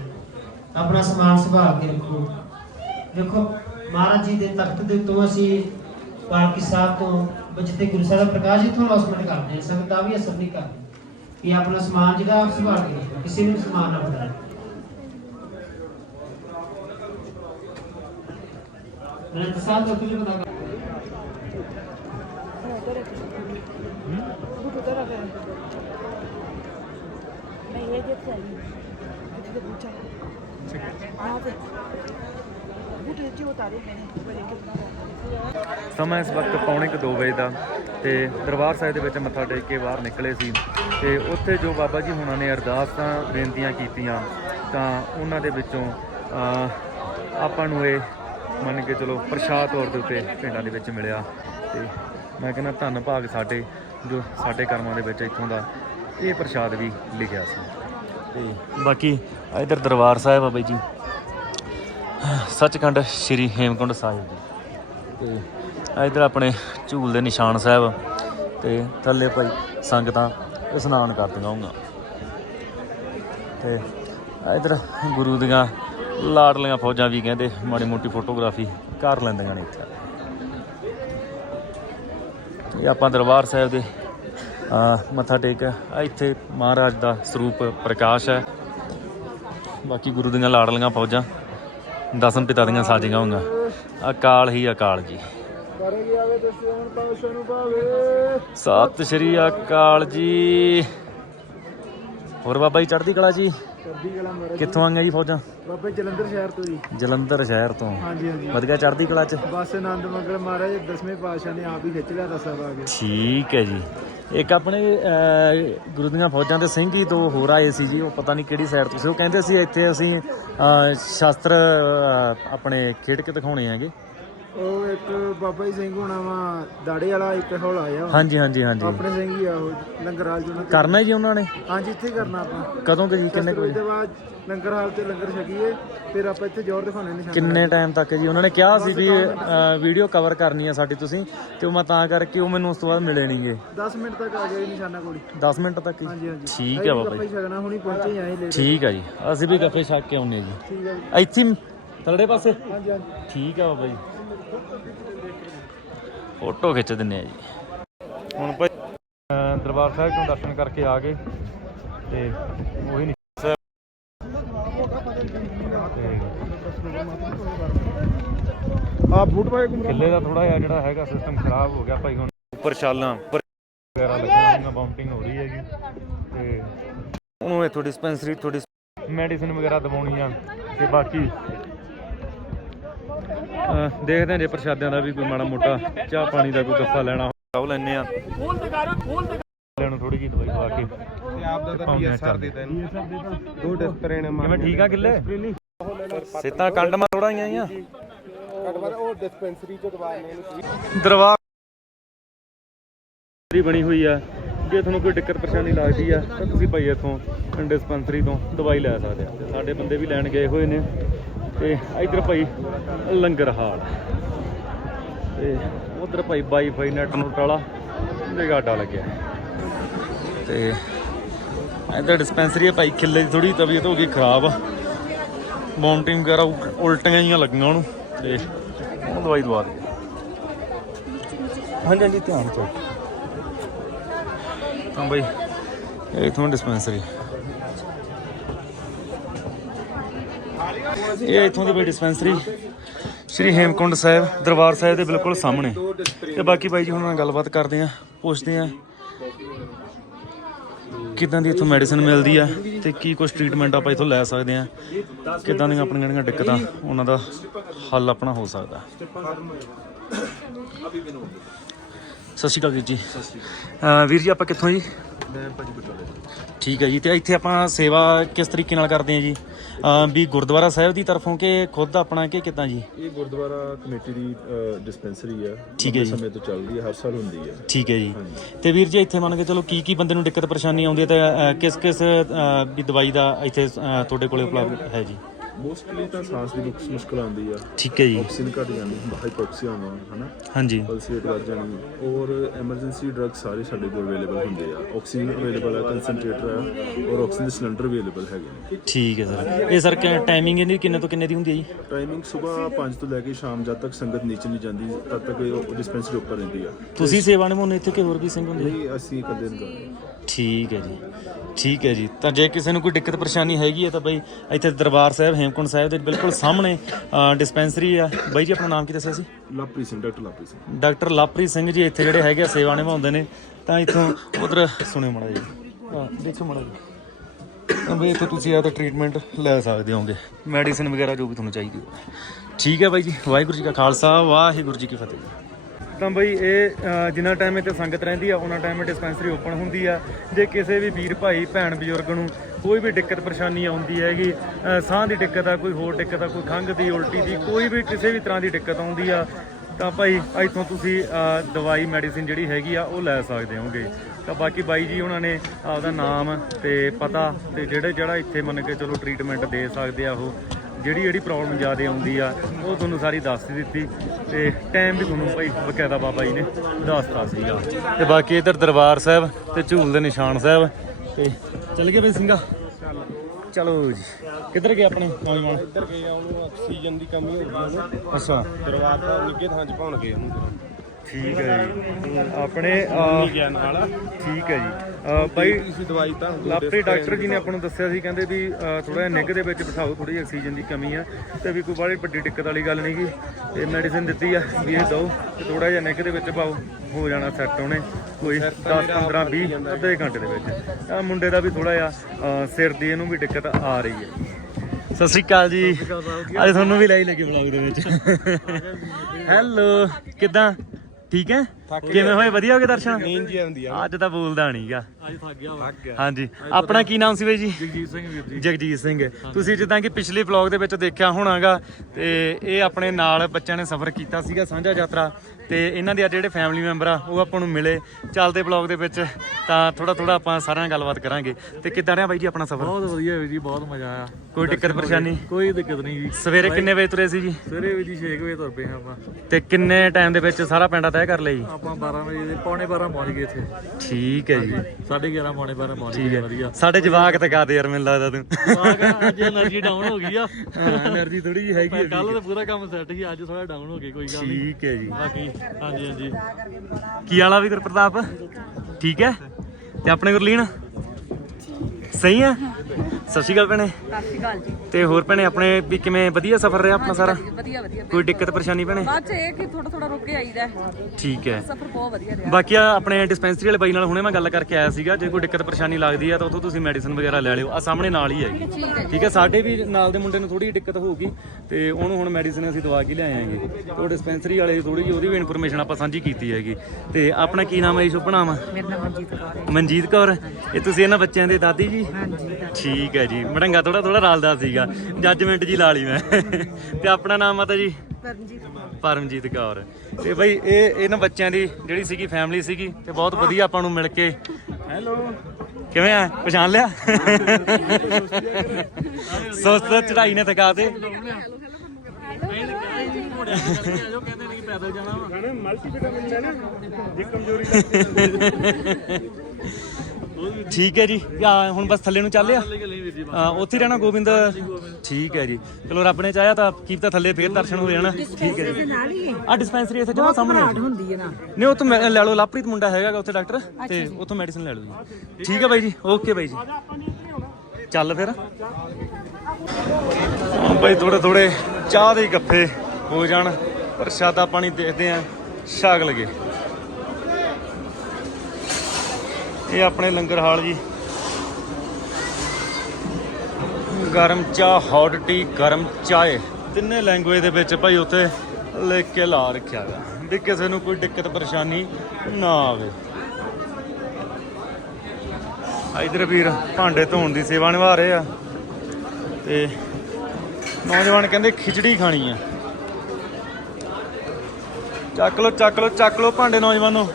ਆਪਣਾ ਸਮਾਨ ਸੰਭਾਲ ਕੇ ਰੱਖੋ। ਦੇਖੋ, ਮਹਾਰਾਜ ਜੀ ਦੇ ਤਖਤ ਦੇ ਤੋਂ ਅਸੀਂ ਪਾਲਕੀ ਸਾਹਿਬ ਤੋਂ ਜਿੱਥੇ ਗੁਰੂ ਸਾਹਿਬ ਦਾ ਪ੍ਰਕਾਸ਼ ਇਥੋਂ ਅਨਾਉਂਸਮੈਂਟ ਕਰਦੇ ਹਾਂ ਸੰਗਤਾਂ ਵੀ ਅਸਰ ਨਹੀਂ ਕਰਦੀ ਕਿ ਆਪਣਾ ਸਮਾਨ ਜਿਹੜਾ ਆਪ ਸੰਭਾਲ ਕੇ ਰੱਖੋ ਕਿਸੇ ਨੂੰ ਸਮਾਨ ਨਾ ਫੜਾਓ ਮੈਂ ਸਾਹਿਬ ਤੋਂ ਕੁਝ ਪਤਾ ਕਰ नहीं ये जब चाहिए मुझे तो पूछा ਸਮਾਂ ਇਸ ਵਕਤ ਪੌਣੇ ਕੁ 2 ਵਜੇ ਦਾ ਤੇ ਦਰਬਾਰ ਸਾਹਿਬ ਦੇ ਵਿੱਚ ਮੱਥਾ ਟੇਕ ਕੇ ਬਾਹਰ ਨਿਕਲੇ ਸੀ ਤੇ ਉੱਥੇ ਜੋ ਬਾਬਾ ਜੀ ਹੁਣਾਂ ਨੇ ਅਰਦਾਸਾਂ ਬੇਨਤੀਆਂ ਕੀਤੀਆਂ ਤਾਂ ਉਹਨਾਂ ਦੇ ਵਿੱਚੋਂ ਆਪਾਂ ਨੂੰ ਇਹ ਮੰਨ ਕੇ ਚਲੋ ਪ੍ਰਸ਼ਾਦ ਤੌਰ ਦੇ ਉੱਤੇ ਪਿੰਡਾਂ ਦੇ ਵਿੱਚ ਮਿਲਿਆ ਤੇ ਮੈਂ ਕਹਿੰਦਾ ਧੰਨ ਭਾਗ ਸਾਡੇ ਜੋ ਸਾਡੇ ਕਰਮਾਂ ਦੇ ਵਿੱਚ ਇੱਥੋਂ ਦਾ ਇਹ ਪ੍ਰਸ਼ਾਦ ਵੀ ਲਿਖਿਆ ਸੀ। ਤੇ ਬਾਕੀ ਇਧਰ ਦਰਬਾਰ ਸਾਹਿਬ ਆ ਬਾਈ ਜੀ। ਸੱਚਖੰਡ ਸ੍ਰੀ ਹੇਮਕੁੰਡ ਸਾਹਿਬ ਜੀ। ਤੇ ਇਧਰ ਆਪਣੇ ਝੂਲ ਦੇ ਨਿਸ਼ਾਨ ਸਾਹਿਬ ਤੇ ਥੱਲੇ ਭਾਈ ਸੰਗਤਾਂ ਇਸ਼ਨਾਨ ਕਰਦੀਆਂ ਹੋਊਗਾ ਤੇ ਇਧਰ ਗੁਰੂ ਦੀਆਂ ਲਾਡਲੀਆਂ ਫੌਜਾਂ ਵੀ ਕਹਿੰਦੇ ਮਾੜੀ ਮੋਟੀ ਫੋਟੋਗ੍ਰਾਫੀ ਕਰ ਲੈਂਦੀਆਂ ਨੇ ਇੱਥੇ। ਇਹ ਆਪਾਂ ਦਰਬਾਰ ਸਾਹਿਬ ਦੇ ਮੱਥਾ ਟੇਕ ਇੱਥੇ ਮਹਾਰਾਜ ਦਾ ਸਰੂਪ ਪ੍ਰਕਾਸ਼ ਹੈ। ਬਾਕੀ ਗੁਰੂ ਦੀਆਂ ਲਾਡਲੀਆਂ ਫੌਜਾਂ ਦਸਮ ਪਿਤਾ ਦੀਆਂ ਸਾਜੀਆਂ ਹੋਈਆਂ। ਅਕਾਲ ਹੀ ਅਕਾਲ ਜੀ। ਸਤਿ ਸ਼੍ਰੀ ਅਕਾਲ ਜੀ। ਹੋਰ ਬਾਬਾ ਜੀ ਚੜ੍ਹਦੀ ਕਲਾ ਜੀ? ਕਿੱਥੋਂ ਆਈਆਂ ਜੀ ਫੌਜਾਂ? ਬਾਬੇ ਜਲੰਧਰ ਸ਼ਹਿਰ ਤੋਂ ਜੀ। ਜਲੰਧਰ ਸ਼ਹਿਰ ਤੋਂ। ਹਾਂਜੀ ਹਾਂਜੀ। ਵਧੀਆ ਚੜ੍ਹਦੀ ਕਲਾ ਚ? ਬਸ ਆਨੰਦ ਮੰਗਲ ਮਹਾਰਾਜ ਦਸਵੇਂ ਪਾਤਸ਼ਾਹ ਨੇ ਆਪ ਹੀ ਖਿੱਚ ਲਿਆ ਰਸਾ ਪਾ ਕੇ। ਠੀਕ ਹੈ ਜੀ। ਇੱਕ ਆਪਣੇ ਗੁਰੂ ਦੀਆਂ ਫੌਜਾਂ ਦੇ ਸਿੰਘ ਹੀ ਦੋ ਹੋਰ ਆਏ ਸੀ ਜੀ ਉਹ ਪਤਾ ਨਹੀਂ ਕਿਹੜੀ ਸਾਈਡ ਤੋਂ ਸੀ ਉਹ ਕਹਿੰਦੇ ਸੀ ਇੱਥੇ ਅਸੀਂ ਅਹ, ਸ਼ਾਸਤਰ ਆਪਣੇ ਖੇਡ ਕੇ ਦਿਖਾਉਣੇ ਹੈਗੇ। ਉਹ ਇੱਕ ਬਾਬਾ ਜੀ ਸਿੰਘ ਹੋਣਾ ਵਾ ਦਾੜੇ ਵਾਲਾ ਇੱਕ ਹੌਲਾ ਆ ਹਾਂਜੀ ਹਾਂਜੀ ਹਾਂਜੀ। ਆਪਣੇ ਸਿੰਘ ਹੀ ਆ ਉਹ ਲੰਗਰ ਹਾਲ ਚ ਉਹਨਾਂ ਦੇ। ਕਰਨਾ ਜੀ ਉਹਨਾਂ ਨੇ? ਹਾਂਜੀ ਇੱਥੇ ਹੀ ਕਰਨਾ ਆਪਾਂ। ਕਦੋਂ ਕੁ ਜੀ? ਕਿੰਨੇ ਕੁ ਵਜੇ ਤੋਂ ਬਾਅਦ ਲੰਗਰ ਹਾਲ ਤੇ ਲੰਗਰ ਛਕੀਏ ਫਿਰ ਆਪਾਂ ਇੱਥੇ ਜ਼ੋਰ ਦਿਖਾਉਣੇ ਨਿਸ਼ਾਨ ਕਿੰਨੇ ਟਾਈਮ ਤੱਕ ਜੀ? ਉਹਨਾਂ ਨੇ ਕਿਹਾ ਸੀ ਵੀ ਵੀਡੀਓ ਕਵਰ ਕਰਨੀ ਆ ਸਾਡੀ ਤੁਸੀਂ ਤੇ ਉਹ ਮੈਂ ਤਾਂ ਕਰਕੇ ਉਹ ਮੈਨੂੰ ਉਸ ਤੋਂ ਬਾਅਦ ਮਿਲੇ ਨਹੀਂਗੇ। 10 ਮਿੰਟ ਤੱਕ ਆ ਜਾਏ ਨਿਸ਼ਾਨਾ ਕੋਲ 10 ਮਿੰਟ ਤੱਕ ਹੀ? ਹਾਂਜੀ ਠੀਕ ਹੈ ਬਾਬਾ ਜੀ। ਛਕਣਾ ਹੁਣੀ ਪਹੁੰਚੇ ਆਏ ਲੇਟ ਠੀਕ ਹੈ ਜੀ। ਅਸੀਂ ਵੀ ਗੱਫੇ ਛੱਕ ਕੇ ਆਉਨੇ ਜੀ। ਠੀਕ ਹੈ ਜੀ। ਇੱਥੇ ਥੱਲੜੇ ਪਾਸੇ? ਹਾਂਜੀ ਹਾਂਜੀ। ਠੀਕ ਆ ਬਾਬਾ ਜੀ। ਫੋਟੋ ਖਿੱਚ ਦਿੰਨੇ ਆ ਜੀ। ਹੁਣ ਭਾਈ ਦਰਬਾਰ ਸਾਹਿਬ ਤੋਂ ਦਰਸ਼ਨ ਕਰਕੇ ਆ ਗਏ ਤੇ ਉਹੀ ਨਹੀਂ ਆ ਬੂਟ ਪਾਏ ਕਿੱਲੇ ਦਾ ਥੋੜਾ ਜਿਹਾ ਜਿਹੜਾ ਹੈਗਾ ਸਿਸਟਮ ਖਰਾਬ ਹੋ ਗਿਆ ਭਾਈ ਹੁਣ। ਉੱਪਰ ਛਾਲਾਂ ਉੱਪਰ ਵਗੈਰਾ ਹੋਈਆਂ ਬਾਉਂਟਿੰਗ ਹੋ ਰਹੀ ਹੈਗੀ। ਤੇ ਉਹਨੂੰ ਇਥੋਂ ਡਿਸਪੈਂਸਰੀ ਥੋੜੀ ਮੈਡੀਸਿਨ ਵਗੈਰਾ ਦਵਾਉਣੀ ਆ ਤੇ ਬਾਕੀ ਦੇਖਦੇ ਹਾਂ ਜੇ ਪ੍ਰਸ਼ਾਦਿਆਂ ਦਾ ਵੀ ਕੋਈ ਮਾੜਾ ਮੋਟਾ ਚਾਹ ਪਾਣੀ ਦਾ ਕੋਈ ਗੱਫਾ ਲੈਣਾ ਹੋਵੇ। ਉਹ ਲੈਣੇ ਆ ਲੈਣ ਥੋੜੀ ਜਿਹੀ ਦਵਾਈ ਖਵਾ ਕੇ। ਤੇ ਆਪ ਦਾ ਤਾਂ PSR ਦੇ ਤੈਨੂੰ। ਦੋ ਡਿਸਪਰੇ ਨੇ ਕਿਵੇਂ ਠੀਕ ਆ ਕਿੱਲੇ ਸਿੱਤਾਂ ਕੰਡਮਾਂ ਥੋੜਾ ਹੀ ਆਈਆਂ। ਉਹ ਡਿਸਪੈਂਸਰੀ ਚ ਦਵਾ ਨੇ ਇਹਨੂੰ ਦਰਬਾਰ ਦੀ ਬਣੀ ਹੋਈ ਆ। ਜੇ ਤੁਹਾਨੂੰ ਕੋਈ ਦਿੱਕਤ ਪਰੇਸ਼ਾਨੀ ਲੱਗਦੀ ਆ ਤਾਂ ਤੁਸੀਂ ਭਾਈ ਇੱਥੋਂ ਡਿਸਪੈਂਸਰੀ ਤੋਂ ਦਵਾਈ ਲੈ ਸਕਦੇ ਆ। ਸਾਡੇ ਬੰਦੇ ਵੀ ਲੈਣ ਗਏ ਹੋਏ ਨੇ। ਤੇ ਇਧਰ ਭਾਈ ਲੰਗਰ ਹਾਲ। ਤੇ ਉਧਰ ਭਾਈ ਵਾਈਫਾਈ ਨੈਟ ਨੁੱਟ ਵਾਲਾ ਜਗਾਡਾ ਲੱਗਿਆ। ਤੇ ਇਧਰ ਡਿਸਪੈਂਸਰੀ ਹੈ ਭਾਈ, ਖਿੱਲੇ ਦੀ ਥੋੜੀ ਤਬੀਅਤ ਹੋ ਗਈ ਖਰਾਬ ਮਾਉਂਟਿੰਗ ਵਗੈਰਾ ਉਲਟੀਆਂ ਜੀਆਂ ਲੱਗੀਆਂ ਉਹਨੂੰ, ਤੇ ਉਹਨੂੰ ਦਵਾਈ ਦਵਾ ਦੇ। ਹਾਂਜੀ ਹਾਂਜੀ, ਧਿਆਨ ਤੋਂ ਤਾਂ ਬਈ ਇਹ ਇਥੋਂ ਡਿਸਪੈਂਸਰੀ ਇਹ ਇਥੋਂ ਦੀ ਬਈ ਡਿਸਪੈਂਸਰੀ ਸ਼੍ਰੀ ਹੇਮਕੁੰਡ ਸਾਹਿਬ, ਦਰਬਾਰ ਸਾਹਿਬ ਦੇ ਬਿਲਕੁਲ ਸਾਹਮਣੇ। ਤੇ ਬਾਕੀ ਬਾਈ ਜੀ, ਹੁਣ ਨਾਲ ਗੱਲਬਾਤ ਕਰਦੇ ਆ ਪੁੱਛਦੇ ਆ ਕਿਦਾਂ ਦੀ ਇੱਥੋਂ ਮੈਡੀਸਿਨ ਮਿਲਦੀ ਆ ਤੇ ਕੀ ਕੁਝ ਟ੍ਰੀਟਮੈਂਟ ਆਪਾਂ ਇੱਥੋਂ ਲੈ ਸਕਦੇ ਆ ਕਿਦਾਂ ਦੀਆਂ ਆਪਣੀਆਂ ਜਿਹੜੀਆਂ ਦਿੱਕਤਾਂ, ਉਹਨਾਂ ਦਾ ਹੱਲ ਆਪਣਾ ਹੋ ਸਕਦਾ। ਸਤਿ ਸ਼੍ਰੀ ਅਕਾਲ ਵੀਰ ਜੀ। ਵੀਰ ਜੀ, ਆਪਾਂ ਕਿੱਥੋਂ ਜੀ? ਮੈਂ ਭਾਜੀ ਬਟਾਲੇ ਠੀਕ ਹੈ ਜੀ ਤੇ ਇੱਥੇ ਆਪਾਂ ਸੇਵਾ ਕਿਸ ਤਰੀਕੇ ਨਾਲ ਕਰਦੇ ਹਾਂ ਜੀ? ਵੀ ਗੁਰਦੁਆਰਾ ਸਾਹਿਬ ਦੀ ਤਰਫੋਂ ਕਿ ਖੁਦ ਆਪਣਾ ਕਿ ਕਿਦਾਂ ਜੀ? ਇਹ ਗੁਰਦੁਆਰਾ ਕਮੇਟੀ ਦੀ ਡਿਸਪੈਂਸਰੀ ਹੈ ਠੀਕ ਹੈ ਲੰਬੇ। ਸਮੇਂ ਤੋਂ ਚੱਲਦੀ ਹੈ ਹਰ ਸਾਲ ਹੁੰਦੀ ਹੈ। ਠੀਕ ਹੈ ਜੀ। ਤੇ ਵੀਰ ਜੀ ਇੱਥੇ ਮੰਨ ਕੇ ਚਲੋ ਕੀ ਕੀ ਬੰਦੇ ਨੂੰ ਦਿੱਕਤ ਪਰੇਸ਼ਾਨੀ ਆਉਂਦੀ ਹੈ ਤੇ ਕਿਸ ਕਿਸ ਵੀ ਦਵਾਈ ਦਾ ਇੱਥੇ ਤੁਹਾਡੇ ਕੋਲੇ ਉਪਲਬਧ ਹੈ ਜੀ? ਮੋਸਟਲੀ ਤਾਂ ਸਾਂਸ ਦੀ ਮੁਕਸ ਮੁਸ਼ਕਲ ਆਉਂਦੀ ਆ। ਠੀਕ ਹੈ ਜੀ। ਆਕਸੀਜਨ ਘਟ ਜਾਂਦੀ ਹਾਈਪੋਕਸੀਆ ਆਉਣਾ ਹਨਾ? ਹਾਂਜੀ। ਪਲਸੇਟ ਵੱਧ ਜਾਣੀ। ਔਰ ਐਮਰਜੈਂਸੀ ਡਰੱਗ ਸਾਰੇ ਸਾਡੇ ਕੋਲ ਅਵੇਲੇਬਲ ਹੁੰਦੇ ਆ। ਆਕਸੀਜਨ ਅਵੇਲੇਬਲ ਹੈ ਕਨਸੈਂਟਰੇਟਰ ਹੈ ਔਰ ਆਕਸੀਜਨ ਸਿਲੰਡਰ ਅਵੇਲੇਬਲ ਹੈਗੇ ਨੇ। ਠੀਕ ਹੈ ਸਰ। ਇਹ ਸਰ ਟਾਈਮਿੰਗ ਇਹਦੀ ਕਿੰਨੇ ਤੋਂ ਕਿੰਨੇ ਦੀ ਹੁੰਦੀ ਹੈ ਜੀ? ਟਾਈਮਿੰਗ ਸਵੇਰ 5 ਤੋਂ ਲੈ ਕੇ ਸ਼ਾਮ ਜਦ ਤੱਕ ਸੰਗਤ ਨੀਚੇ ਨਹੀਂ ਜਾਂਦੀ ਤਦ ਤੱਕ ਇਹ ਡਿਸਪੈਂਸਰੀ ਉੱਪਰ ਰਹਿੰਦੀ ਆ। ਤੁਸੀਂ ਸੇਵਾ ਨਿਭਾਉਂਦੇ ਇੱਥੇ ਕਿ ਹੋਰ ਵੀ ਸਿੰਘ ਹੁੰਦੇ? ਨਹੀਂ ਅਸੀਂ ਨਹੀਂ ਕਰਦੇ ਠੀਕ ਹੈ ਜੀ ਠੀਕ ਹੈ ਜੀ। ਤਾਂ ਜੇ ਕਿਸੇ ਨੂੰ ਕੋਈ ਦਿੱਕਤ ਪਰੇਸ਼ਾਨੀ ਹੈਗੀ ਹੈ ਤਾਂ ਬਈ ਇੱਥੇ ਦਰਬਾਰ ਸਾਹਿਬ ਹੇਮਕੁੰਟ ਸਾਹਿਬ ਦੇ ਬਿਲਕੁਲ ਸਾਹਮਣੇ ਡਿਸਪੈਂਸਰੀ ਆ। ਬਾਈ ਜੀ ਆਪਣਾ ਨਾਮ ਕੀ ਦੱਸਿਆ ਸੀ? ਲਾਪਰੀ ਸਿੰਘ ਡਾਕਟਰ ਲਾਪਰੀ ਸਿੰਘ। ਡਾਕਟਰ ਲਾਪਰੀ ਸਿੰਘ ਜੀ ਇੱਥੇ ਜਿਹੜੇ ਹੈਗੇ ਆ ਸੇਵਾ ਨਿਭਾਉਂਦੇ ਨੇ। ਤਾਂ ਇੱਥੋਂ ਉਧਰ ਸੁਣਿਓ ਮੜਾ ਜੀ ਦੇਖੋ ਮੜਾ ਜੀ ਤਾਂ ਬਈ ਇੱਥੇ ਤੁਸੀਂ ਆ ਤਾਂ ਟ੍ਰੀਟਮੈਂਟ ਲੈ ਸਕਦੇ ਹੋਗੇ ਮੈਡੀਸਿਨ ਵਗੈਰਾ ਜੋ ਵੀ ਤੁਹਾਨੂੰ ਚਾਹੀਦੀ ਹੋਵੇ। ਠੀਕ ਹੈ ਬਾਈ ਜੀ ਵਾਹਿਗੁਰੂ ਜੀ ਕਾ ਖਾਲਸਾ ਵਾਹਿਗੁਰੂ ਜੀ ਕੀ ਫਤਿਹ। ਤਾਂ ਬਈ ਇਹ ਅ, ਜਿੰਨਾ ਟਾਈਮ ਇੱਥੇ ਸੰਗਤ ਰਹਿੰਦੀ ਆ ਉਹਨਾਂ ਟਾਈਮ ਡਿਸਪੈਂਸਰੀ ਓਪਨ ਹੁੰਦੀ ਆ। ਜੇ ਕਿਸੇ ਵੀ ਵੀਰ ਭਾਈ ਭੈਣ ਬਜ਼ੁਰਗ ਨੂੰ ਕੋਈ ਵੀ ਦਿੱਕਤ ਪਰੇਸ਼ਾਨੀ ਆਉਂਦੀ ਹੈਗੀ ਸਾਹ ਦੀ ਦਿੱਕਤ ਆ ਕੋਈ ਹੋਰ ਦਿੱਕਤ ਆ ਕੋਈ ਖੰਘ ਦੀ ਉਲਟੀ ਦੀ ਕੋਈ ਵੀ ਕਿਸੇ ਵੀ ਤਰ੍ਹਾਂ ਦੀ ਦਿੱਕਤ ਆਉਂਦੀ ਆ ਤਾਂ ਭਾਈ ਇੱਥੋਂ ਤੁਸੀਂ ਦਵਾਈ ਮੈਡੀਸਿਨ ਜਿਹੜੀ ਹੈਗੀ ਆ ਉਹ ਲੈ ਸਕਦੇ ਹੋਗੇ। ਤਾਂ ਬਾਕੀ ਬਾਈ ਜੀ ਉਹਨਾਂ ਨੇ ਆਪਦਾ ਨਾਮ ਤੇ ਪਤਾ ਤੇ ਜਿਹੜੇ ਜਿਹੜਾ ਇੱਥੇ ਮੰਨ ਕੇ ਚਲੋ ਟ੍ਰੀਟਮੈਂਟ ਦੇ ਸਕਦੇ ਆ ਉਹ ਜਿਹੜੀ ਜਿਹੜੀ ਪ੍ਰੋਬਲਮ ਜ਼ਿਆਦਾ ਆਉਂਦੀ ਆ ਉਹ ਤੁਹਾਨੂੰ ਸਾਰੀ ਦੱਸ ਦਿੱਤੀ ਤੇ ਟਾਈਮ ਵੀ ਤੁਹਾਨੂੰ ਭਾਈ ਬਕਾਇਦਾ ਬਾਬਾ ਜੀ ਨੇ ਦੱਸਤਾ ਸੀਗਾ। ਤੇ ਬਾਕੀ ਇਧਰ ਦਰਬਾਰ ਸਾਹਿਬ ਤੇ ਝੂਲ ਦੇ ਨਿਸ਼ਾਨ ਸਾਹਿਬ ਤੇ ਚੱਲ ਗਏ ਬਈ ਸਿੰਘਾ। ਚਲੋ ਜੀ। ਕਿੱਧਰ ਗਏ ਆਪਣੇ ਨੌਜਵਾਨ? ਇੱਧਰ ਗਏ ਆ ਉਹਨੂੰ ਆਕਸੀਜਨ ਦੀ ਕਮੀ ਹੋ ਗਈ ਉਹਨੂੰ। ਅੱਛਾ। ਦਰਬਾਰ ਤੋਂ ਨਿੱਗੇ ਥਾਂ ਚ ਪਹੁੰਚ ਗਏ ਉਹਨੂੰ। ਠੀਕ ਹੈ ਜੀ। ਆਪਣੇ ਅਹ, ਗਿਆ ਨਾਲ ਠੀਕ ਹੈ ਜੀ। ਅਹ, ਬਾਈ ਇਸੀ ਦਵਾਈ ਤਾਂ ਲਾਪਰੀ ਡਾਕਟਰ ਜੀ ਨੇ ਆਪਾਂ ਨੂੰ ਦੱਸਿਆ ਸੀ ਕਹਿੰਦੇ ਵੀ ਥੋੜਾ ਜਿਹਾ ਨਿੱਘ ਦੇ ਵਿੱਚ ਬਿਠਾਓ ਥੋੜੀ ਜਿਹੀ ਆਕਸੀਜਨ ਦੀ ਕਮੀ ਆ ਤੇ ਵੀ ਕੋਈ ਬਾਹਲੀ ਵੱਡੀ ਦਿੱਕਤ ਵਾਲੀ ਗੱਲ ਨਹੀਂਗੀ ਤੇ ਮੈਡੀਸਿਨ ਦਿੱਤੀ ਆ ਵੀ ਇਹ ਦਿਓ ਤੇ ਥੋੜਾ ਜਿਹਾ ਨਿੱਘ ਦੇ ਵਿੱਚ ਪਾਓ ਹੋ ਜਾਣਾ ਸੈੱਟ ਉਹਨੇ ਕੋਈ 10 15 20 ਅੱਧੇ ਘੰਟੇ ਦੇ ਵਿੱਚ। ਆ ਮੁੰਡੇ ਦਾ ਵੀ ਥੋੜਾ ਜਿਹਾ ਅਹ, ਸਿਰ ਦੀ ਇਹਨੂੰ ਵੀ ਦਿੱਕਤ ਆ ਰਹੀ ਹੈ। ਸਤਿ ਸ਼੍ਰੀ ਅਕਾਲ ਜੀ। ਅੱਜ ਤੁਹਾਨੂੰ ਵੀ ਲਾਈ ਲੱਗੇ ਵਲੌਗ ਦੇ ਵਿੱਚ। ਹੈਲੋ ਕਿਦਾਂ? ਠੀਕ ਹੈ? ਕਿਵੇਂ ਹੋਏ? ਵਧੀਆ ਹੋ ਗਏ ਦਰਸ਼ਨ? ਨੀਂਦ ਜੀ ਆਉਂਦੀ ਆ। ਅੱਜ ਤਾਂ ਬੋਲਦਾ ਨਹੀਂਗਾ ਅੱਜ ਥੱਕ ਗਿਆ ਥੱਕ ਗਿਆ। ਹਾਂਜੀ। ਆਪਣਾ ਕੀ ਨਾਮ ਸੀ ਬਾਈ ਜੀ? ਜਗਜੀਤ ਸਿੰਘ ਵੀਰ ਜੀ। ਜਗਜੀਤ ਸਿੰਘ। ਤੁਸੀਂ ਜਿੱਦਾਂ ਕਿ ਪਿਛਲੇ ਵਲੌਗ ਦੇ ਵਿੱਚ ਦੇਖਿਆ ਹੋਣਾਗਾ ਤੇ ਇਹ ਆਪਣੇ ਨਾਲ ਬੱਚਿਆਂ ਨੇ ਸਫ਼ਰ ਕੀਤਾ ਸੀਗਾ ਸਾਂਝਾ ਯਾਤਰਾ ਤੇ ਇਹਨਾਂ ਦੇ ਅੱਜ ਜਿਹੜੇ ਫੈਮਿਲੀ ਮੈਂਬਰ ਆ ਉਹ ਆਪਾਂ ਨੂੰ ਮਿਲੇ। ਚੱਲਦੇ ਵਲੌਗ ਦੇ ਵਿੱਚ ਤਾਂ ਥੋੜਾ ਥੋੜਾ ਆਪਾਂ ਸਾਰਿਆਂ ਨਾਲ ਗੱਲਬਾਤ ਕਰਾਂਗੇ। ਤੇ ਕਿੱਦਾਂ ਰਿਹਾ ਬਾਈ ਜੀ ਆਪਣਾ ਸਫ਼ਰ? ਬਹੁਤ ਵਧੀਆ ਵੀ ਜੀ ਬਹੁਤ ਮਜ਼ਾ ਆਇਆ। ਕੋਈ ਦਿੱਕਤ ਪਰੇਸ਼ਾਨੀ? ਕੋਈ ਦਿੱਕਤ ਨਹੀਂ ਜੀ। ਸਵੇਰੇ ਕਿੰਨੇ ਵਜੇ ਤੁਰੇ ਸੀ ਜੀ? ਸਵੇਰੇ ਵੀ ਜੀ 6 ਵਜੇ ਤੁਰ ਪਏ ਹਾਂ ਆਪਾਂ। ਤੇ ਕਿੰਨੇ ਟਾਈਮ ਦੇ ਵਿੱਚ ਸਾਰਾ ਪਿੰਡਾ ਤੈਅ ਕਰ ਲਿਆ ਆਪਾਂ 12 ਵਜੇ ਦੇ ਪੌਣੇ ਪਹੁੰਚ ਗਏ ਇੱਥੇ। ਠੀਕ ਹੈ ਜੀ। 11:30 ਪਹੁੰਚ ਗਏ ਵਧੀਆ। ਸਾਡੇ ਜਵਾਕ ਤੇ ਗਾਦੇ ਯਾਰ ਮੈਨੂੰ ਲੱਗਦਾ ਤੂੰ। ਅੱਜ એનર્ਜੀ ਡਾਊਨ ਹੋ ਗਈ ਆ। એનર્ਜੀ ਥੋੜੀ ਜੀ ਹੈਗੀ ਕੱਲ ਤਾਂ ਪੂਰਾ ਕੰਮ ਸੈੱਟ ਸੀ ਅੱਜ ਥੋੜਾ ਡਾਊਨ ਹੋ ਗਈ ਕੋਈ ਗੱਲ ਨਹੀਂ। ਠੀਕ ਹੈ ਜੀ। ਬਾਕੀ ਹਾਂਜੀ ਹਾਂਜੀ। ਕੀ ਵਾਲਾ ਵੀ ਗੁਰਪ੍ਰਤਾਪ ਠੀਕ ਹੈ? ਤੇ ਆਪਣੇ ਗੁਰਲੀਨ? ਸਹੀ ਹੈ ਸਤਿ ਸ਼੍ਰੀ ਅਕਾਲ ਭੈਣੇ। ਸਤਿ ਸ਼੍ਰੀ ਅਕਾਲ ਜੀ। ਤੇ ਹੋਰ ਭੈਣੇ ਆਪਣੇ ਵੀ ਕਿਵੇਂ ਵਧੀਆ ਸਫ਼ਰ ਰਿਹਾ ਆਪਣਾ ਸਾਰਾ? ਵਧੀਆ ਵਧੀਆ ਕੋਈ ਦਿੱਕਤ ਪਰੇਸ਼ਾਨੀ ਭੈਣੇ? ਬਾਅਦ ਚ ਇਹ ਕਿ ਥੋੜਾ ਥੋੜਾ ਰੁਕ ਕੇ ਆਈਦਾ ਹੈ। ਠੀਕ ਹੈ। ਸਫ਼ਰ ਬਹੁਤ ਵਧੀਆ ਰਿਹਾ। ਬਾਕੀ ਆ ਆਪਣੇ ਡਿਸਪੈਂਸਰੀ ਵਾਲੇ ਬਾਈ ਨਾਲ ਹੁਣੇ ਮੈਂ ਗੱਲ ਕਰਕੇ ਆਇਆ ਸੀਗਾ ਜੇ ਕੋਈ ਦਿੱਕਤ ਪਰੇਸ਼ਾਨੀ ਲੱਗਦੀ ਆ ਤਾਂ ਉਥੋਂ ਤੁਸੀਂ ਮੈਡੀਸਿਨ ਵਗੈਰਾ ਲੈ ਲਿਓ। ਆ ਸਾਹਮਣੇ ਨਾਲ ਹੀ ਹੈਗੀ ਠੀਕ ਹੈ ਠੀਕ ਹੈ ਸਾਡੇ ਵੀ ਨਾਲ ਦੇ ਮੁੰਡੇ ਨੂੰ ਥੋੜੀ ਦਿੱਕਤ ਹੋਊਗੀ ਤੇ ਉਹਨੂੰ ਹੁਣ ਮੈਡੀਸਿਨ ਅਸੀਂ ਦਵਾ ਕੇ ਲਿਆਏ ਆਂਗੇ ਉਹ ਡਿਸਪੈਂਸਰੀ ਵਾਲੇ ਥੋੜੀ ਜਿਹੀ ਉਹਦੀ ਵੀ ਇਨਫੋਰਮੇਸ਼ਨ ਆਪਾਂ ਸਾਂਝੀ ਕੀਤੀ ਹੈਗੀ। ਤੇ ਆਪਣਾ ਕੀ ਨਾਮ ਹੈ ਜੀ ਸ਼ੁਭ ਨਾਮ? ਮੇਰਾ ਨਾਮ ਮਨਜੀਤ ਕੌਰ ਹੈ। ਮਨਜੀਤ ਕੌਰ। ਇਹ ਤੁਸੀਂ ਇਹਨਾਂ ਬੱਚਿਆਂ ਦੇ ਦਾਦੀ ਜੀ? ਠੀਕ ਹੈ ਜੀ। ਮੜੰਗਾ ਥੋੜਾ ਥੋੜਾ ਰਲਦਾ ਸੀਗਾ। ਜੱਜਮੈਂਟ ਜੀ ਲਾ ਲਈ ਮੈਂ। ਤੇ ਆਪਣਾ ਨਾਮ ਮਾਤਾ ਜੀ? ਪਰਮਜੀਤ ਪਰਮਜੀਤ ਕੌਰ। ਤੇ ਬਈ ਇਹ ਇਹਨਾਂ ਬੱਚਿਆਂ ਦੀ ਜਿਹੜੀ ਸੀਗੀ ਫੈਮਿਲੀ ਸੀਗੀ ਤੇ ਬਹੁਤ ਵਧੀਆ ਆਪਾਂ ਨੂੰ ਮਿਲ ਕੇ। ਹੈਲੋ ਕਿਵੇਂ ਆ? ਪਛਾਣ ਲਿਆ? ਸੁਸਤ ਚੜਾਈ ਨੇ ਥਕਾ ਤੇ। ਕਹਿੰਦੇ ਨਹੀਂ ਪੈਦਲ ਜਾਣਾ ਵਾ ਠੀਕ ਹੈ ਜੀ। ਆ, ਹੁਣ ਬਸ ਥੱਲੇ ਨੂੰ ਚੱਲਿਆ ਨਹੀਂ ਹਾਂ ਉੱਥੇ ਹੀ ਰਹਿਣਾ ਗੋਬਿੰਦ। ਠੀਕ ਹੈ ਜੀ। ਚਲੋ, ਰੱਬ ਨੇ ਚਾਹਿਆ ਤਾਂ ਕੀ ਥੱਲੇ ਫੇਰ ਦਰਸ਼ਨ ਹੋ ਜਾਣਾ। ਠੀਕ ਹੈ ਜੀ। ਆ ਡਿਸਪੈਂਸਰੀ ਇੱਥੇ ਜਮਾ ਸਾਹਮਣੇ ਹੈ ਹੁੰਦੀ ਹੈ ਨਾ ਨਹੀਂ ਉਹ ਤੋਂ ਮੈਂ- ਲੈ ਲਓ, ਲਾਪ੍ਰੀਤ ਮੁੰਡਾ ਹੈਗਾ ਉੱਥੇ ਡਾਕਟਰ ਤੇ ਉੱਥੋਂ ਮੈਡੀਸਿਨ ਲੈ ਲਓ ਜੀ। ਠੀਕ ਹੈ ਬਾਈ ਜੀ ਓਕੇ ਬਾਈ ਜੀ। ਚੱਲ ਫਿਰ। ਹਾਂ ਬਾਈ ਥੋੜੇ ਥੋੜੇ ਚਾਹ ਦੇ ਗੱਫੇ ਹੋ ਜਾਣ। ਪ੍ਰਸ਼ਾਦਾ ਪਾਣੀ ਦੇਖਦੇ ਆਂ ਛਾਗ ਲਗੇ। ਇਹ ਆਪਣੇ ਲੰਗਰ ਹਾਲ ਜੀ। ਗਰਮ ਚਾਹ ਹੌਟ ਟੀ ਗਰਮ ਚਾਹ ਤਿੰਨੇ ਲੈਂਗੁਏਜ ਦੇ ਵਿੱਚ ਭਾਈ ਉੱਥੇ ਲਿਖ ਕੇ ਲਾ ਰੱਖਿਆ ਗਾ। ਵੀ ਕਿਸੇ ਨੂੰ ਕੋਈ ਦਿੱਕਤ, ਪਰੇਸ਼ਾਨੀ ਨਾ ਆਵੇ। ਇਧਰ ਵੀਰ ਭਾਂਡੇ ਧੋਣ ਦੀ ਸੇਵਾ ਨਿਭਾ ਰਹੇ ਆ। ਤੇ ਨੌਜਵਾਨ ਕਹਿੰਦੇ ਖਿਚੜੀ ਖਾਣੀ ਆ। ਚੱਕ ਲੋ ਚੱਕ ਲੋ ਚੱਕ ਲੋ ਭਾਂਡੇ ਨੌਜਵਾਨੋ।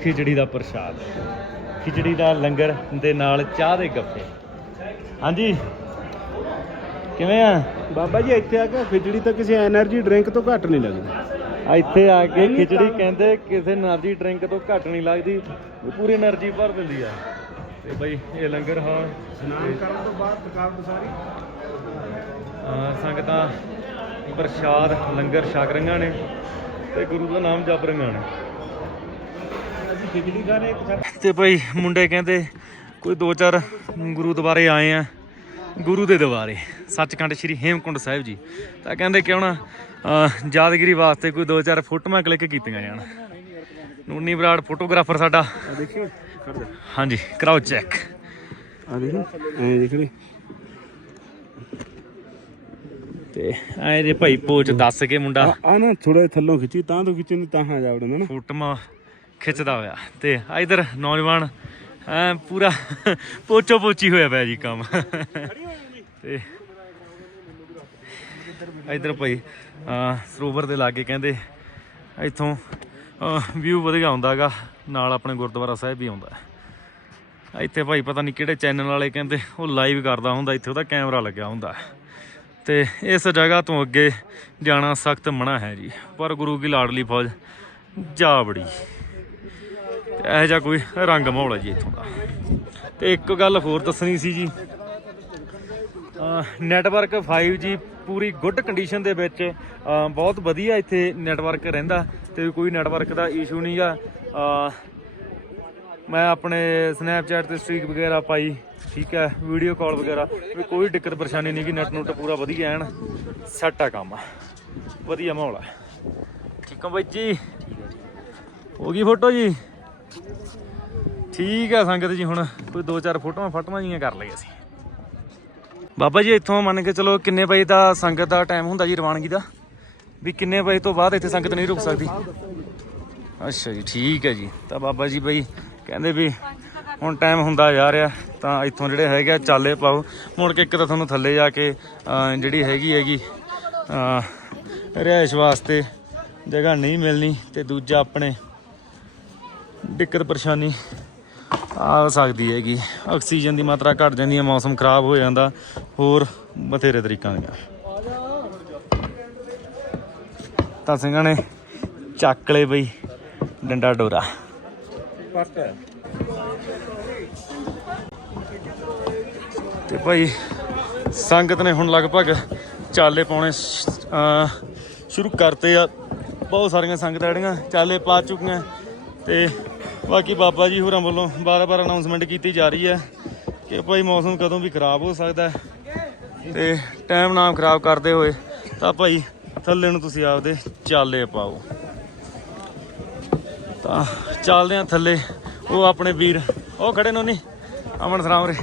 ਖਿਚੜੀ ਦਾ ਪ੍ਰਸ਼ਾਦ। ਖਿਚੜੀ ਦਾ ਲੰਗਰ ਦੇ ਨਾਲ ਚਾਹ ਦੇ ਗੱਫੇ। ਹਾਂਜੀ। ਕਿਵੇਂ ਆ? ਬਾਬਾ ਜੀ ਇੱਥੇ ਆ ਕੇ ਖਿਚੜੀ ਤਾਂ ਕਿਸੇ એનર્ਜੀ ਡਰਿੰਕ ਤੋਂ ਘੱਟ ਨਹੀਂ ਲੱਗਦੀ। ਇੱਥੇ ਆ ਕੇ ਖਿਚੜੀ ਕਹਿੰਦੇ ਕਿਸੇ એનર્ਜੀ ਡਰਿੰਕ ਤੋਂ ਘੱਟ ਨਹੀਂ ਲੱਗਦੀ। ਪੂਰੀ એનર્ਜੀ ਭਰ ਦਿੰਦੀ ਆ। ਤੇ ਬਈ ਇਹ ਲੰਗਰ ਹਾਂ। ਇਸ਼ਨਾਨ ਕਰਨ ਤੋਂ ਬਾਅਦ ਥਕਾਵਟ ਸਾਰੀ। ਸੰਗਤਾਂ ਪ੍ਰਸ਼ਾਦ ਲੰਗਰ ਛਕ ਰਹੀਆਂ ਨੇ ਤੇ ਗੁਰੂ ਦਾ ਨਾਮ ਜਪ ਰਹੀਆਂ ਨੇ। ਅਸੀਂ ਖਿਚੜੀ ਖਾ ਰਹੇ ਤੇ ਭਾਈ ਮੁੰਡੇ ਕਹਿੰਦੇ ਕੋਈ ਦੋ ਚਾਰ ਗੁਰੂ ਦੁਆਰੇ ਆਏ ਆ ਗੁਰੂ ਦੇ ਦੁਆਰੇ ਸੱਚਖੰਡ ਸ੍ਰੀ ਹੇਮਕੁੰਡ ਸਾਹਿਬ ਜੀ। ਤਾਂ ਕਹਿੰਦੇ ਕਿਉਂ ਨਾ ਯਾਦਗਿਰੀ ਵਾਸਤੇ ਕੋਈ ਦੋ ਚਾਰ ਫੋਟੋਆਂ ਕਲਿੱਕ ਕੀਤੀਆਂ ਜਾਣ। ਨੂਨੀ ਬਰਾੜ ਫੋਟੋਗ੍ਰਾਫਰ ਸਾਡਾ। ਦੇਖਿਓ। ਹਾਂਜੀ ਕਰਾਓ ਚੈੱਕ ਆ ਦੇਖੋ ਐ ਦੇਖ। ਲਈ ਤੇ ਐ ਜੇ ਭਾਈ ਪੋਚ ਦੱਸ ਕੇ ਮੁੰਡਾ ਆ ਨਾ ਥੋੜਾ ਥੱਲੋਂ ਖਿੱਚੀ ਤਾਂ ਤੋਂ ਖਿੱਚੀ ਨਹੀਂ ਤਾਂ ਹਾਂ ਜਾ ਵੜਦਾ ਨਾ ਫੋਟੋਆਂ ਖਿੱਚਦਾ ਹੋਇਆ ਤੇ ਇਧਰ ਨੌਜਵਾਨ ਐ ਪੂਰਾ ਪੋਚੋ ਪੋਚੀ ਹੋਇਆ ਪਿਆ ਜੀ ਕੰਮ ਤੇ ਇਧਰ ਭਾਈ ਸਰੋਵਰ ਦੇ ਲਾਗੇ ਕਹਿੰਦੇ ਇੱਥੋਂ ਵਿਊ ਵਧੀਆ ਆਉਂਦਾਗਾ ਨਾਲ ਆਪਣੇ ਗੁਰਦੁਆਰਾ ਸਾਹਿਬ ਵੀ ਆਉਂਦਾ। ਇੱਥੇ ਭਾਈ ਪਤਾ ਨਹੀਂ ਕਿਹੜੇ ਚੈਨਲ ਵਾਲੇ ਕਹਿੰਦੇ ਉਹ ਲਾਈਵ ਕਰਦਾ ਹੁੰਦਾ ਇੱਥੇ ਉਹਦਾ ਕੈਮਰਾ ਲੱਗਿਆ ਹੁੰਦਾ। ਤੇ ਇਸ ਜਗ੍ਹਾ ਤੋਂ ਅੱਗੇ ਜਾਣਾ ਸਖਤ ਮਨਾ ਹੈ ਜੀ। ਪਰ ਗੁਰੂ ਕੀ ਲਾਡਲੀ ਫੌਜ ਜਾ ਬੜੀ ਤੇ ਇਹੋ ਜਿਹਾ ਕੋਈ ਰੰਗ ਮਾਹੌਲ ਹੈ ਜੀ ਇੱਥੋਂ ਦਾ। ਤੇ ਇੱਕ ਗੱਲ ਹੋਰ ਦੱਸਣੀ ਸੀ ਜੀ। ਨੈਟਵਰਕ 5G ਪੂਰੀ ਗੁੱਡ ਕੰਡੀਸ਼ਨ ਦੇ ਵਿੱਚ ਬਹੁਤ ਵਧੀਆ ਇੱਥੇ ਨੈਟਵਰਕ ਰਹਿੰਦਾ। ਤੇ ਕੋਈ ਨੈਟਵਰਕ ਦਾ ਇਸ਼ੂ ਨਹੀਂ ਆ ਮੈਂ ਆਪਣੇ ਸਨੈਪਚੈਟ ਤੇ ਸਟ੍ਰੀਕ ਵਗੈਰਾ ਪਾਈ, ਠੀਕ ਹੈ ਵੀਡੀਓ ਕਾਲ ਵਗੈਰਾ। ਵੀ ਕੋਈ ਦਿੱਕਤ ਪਰੇਸ਼ਾਨੀ ਨਹੀਂ ਕਿ ਨੈਟ ਨੂਟ ਪੂਰਾ ਵਧੀਆ ਐਨ ਸੈੱਟ ਆ ਕੰਮ। ਵਧੀਆ ਮਾਹੌਲ ਹੈ ਠੀਕ ਆ ਬਾਈ ਜੀ? ਹੋ ਗਈ ਫੋਟੋ ਜੀ? ਠੀਕ ਹੈ ਸੰਗਤ ਜੀ ਹੁਣ, ਕੋਈ ਦੋ ਚਾਰ ਫੋਟੋਆਂ ਫਟਵਾਂ ਜੀਆਂ ਕਰ ਲਈਏ ਅਸੀਂ। ਬਾਬਾ ਜੀ ਇੱਥੋਂ ਮੰਨ ਕੇ ਚਲੋ ਕਿੰਨੇ ਵਜੇ ਦਾ ਸੰਗਤ ਦਾ ਟਾਈਮ ਹੁੰਦਾ ਜੀ ਰਵਾਨਗੀ ਦਾ? ਵੀ ਕਿੰਨੇ ਵਜੇ ਤੋਂ ਬਾਅਦ ਇੱਥੇ ਸੰਗਤ ਨਹੀਂ ਰੁਕ ਸਕਦੀ? ਅੱਛਾ ਜੀ, ਠੀਕ ਹੈ ਜੀ। ਤਾਂ ਬਾਬਾ ਜੀ ਬਈ ਕਹਿੰਦੇ ਵੀ ਹੁਣ ਟਾਈਮ ਹੁੰਦਾ ਜਾ ਰਿਹਾ, ਤਾਂ ਇੱਥੋਂ ਜਿਹੜੇ ਹੈਗੇ ਆ ਚਾਲੇ ਪਾਓ। ਮੁੜ ਕੇ ਇੱਕ ਤਾਂ ਤੁਹਾਨੂੰ ਥੱਲੇ ਜਾ ਕੇ ਜਿਹੜੀ ਹੈਗੀ ਹੈਗੀ ਰਿਹਾਇਸ਼ ਵਾਸਤੇ ਜਗ੍ਹਾ ਨਹੀਂ ਮਿਲਣੀ ਤੇ ਦੂਜਾ ਆਪਣੇ ਦਿੱਕਤ ਪਰੇਸ਼ਾਨੀ ਆ ਸਕਦੀ ਹੈਗੀ। ਆਕਸੀਜਨ ਦੀ ਮਾਤਰਾ ਘਟ ਜਾਂਦੀ ਹੈ ਮੌਸਮ ਖਰਾਬ ਹੋ ਜਾਂਦਾ, ਹੋਰ ਬਥੇਰੇ ਤਰੀਕਾਂ ਦੀਆਂ। ਤਾਂ ਸਿੰਘਾਂ ਨੇ ਚੱਕ ਲਏ ਬਈ ਡੰਡਾ ਡੋਰਾ। ਤੇ ਭਾਈ, ਸੰਗਤ ਨੇ ਹੁਣ ਲਗਭਗ ਚਾਲੇ ਪਾਉਣੇ ਸ਼ੁਰੂ ਕਰਤੇ ਆ। ਬਹੁਤ ਸਾਰੀਆਂ ਸੰਗਤਾਂ ਜਿਹੜੀਆਂ ਚਾਲੇ ਪਾ ਚੁੱਕੀਆਂ। ਤੇ ਬਾਕੀ ਬਾਬਾ ਜੀ ਹੋਰਾਂ ਵੱਲੋਂ ਬਾਰ-ਬਾਰ ਅਨਾਉਂਸਮੈਂਟ ਕੀਤੀ ਜਾ ਰਹੀ ਹੈ ਕਿ ਭਾਈ ਮੌਸਮ ਕਦੋਂ ਵੀ ਖਰਾਬ ਹੋ ਸਕਦਾ ਹੈ। ਤੇ ਟਾਈਮ ਨਾ ਖਰਾਬ ਕਰਦੇ ਹੋਏ ਤਾਂ ਭਾਈ ਥੱਲੇ ਨੂੰ ਤੁਸੀਂ ਆਪਦੇ ਚਾਲੇ ਪਾਓ। ਤਾਂ ਚੱਲਦੇ ਆ ਥੱਲੇ। ਉਹ ਆਪਣੇ ਵੀਰ। ਉਹ ਖੜੇ ਨੇ ਨਹੀਂ ਅਮਨ ਸਰਾਮ ਰੇ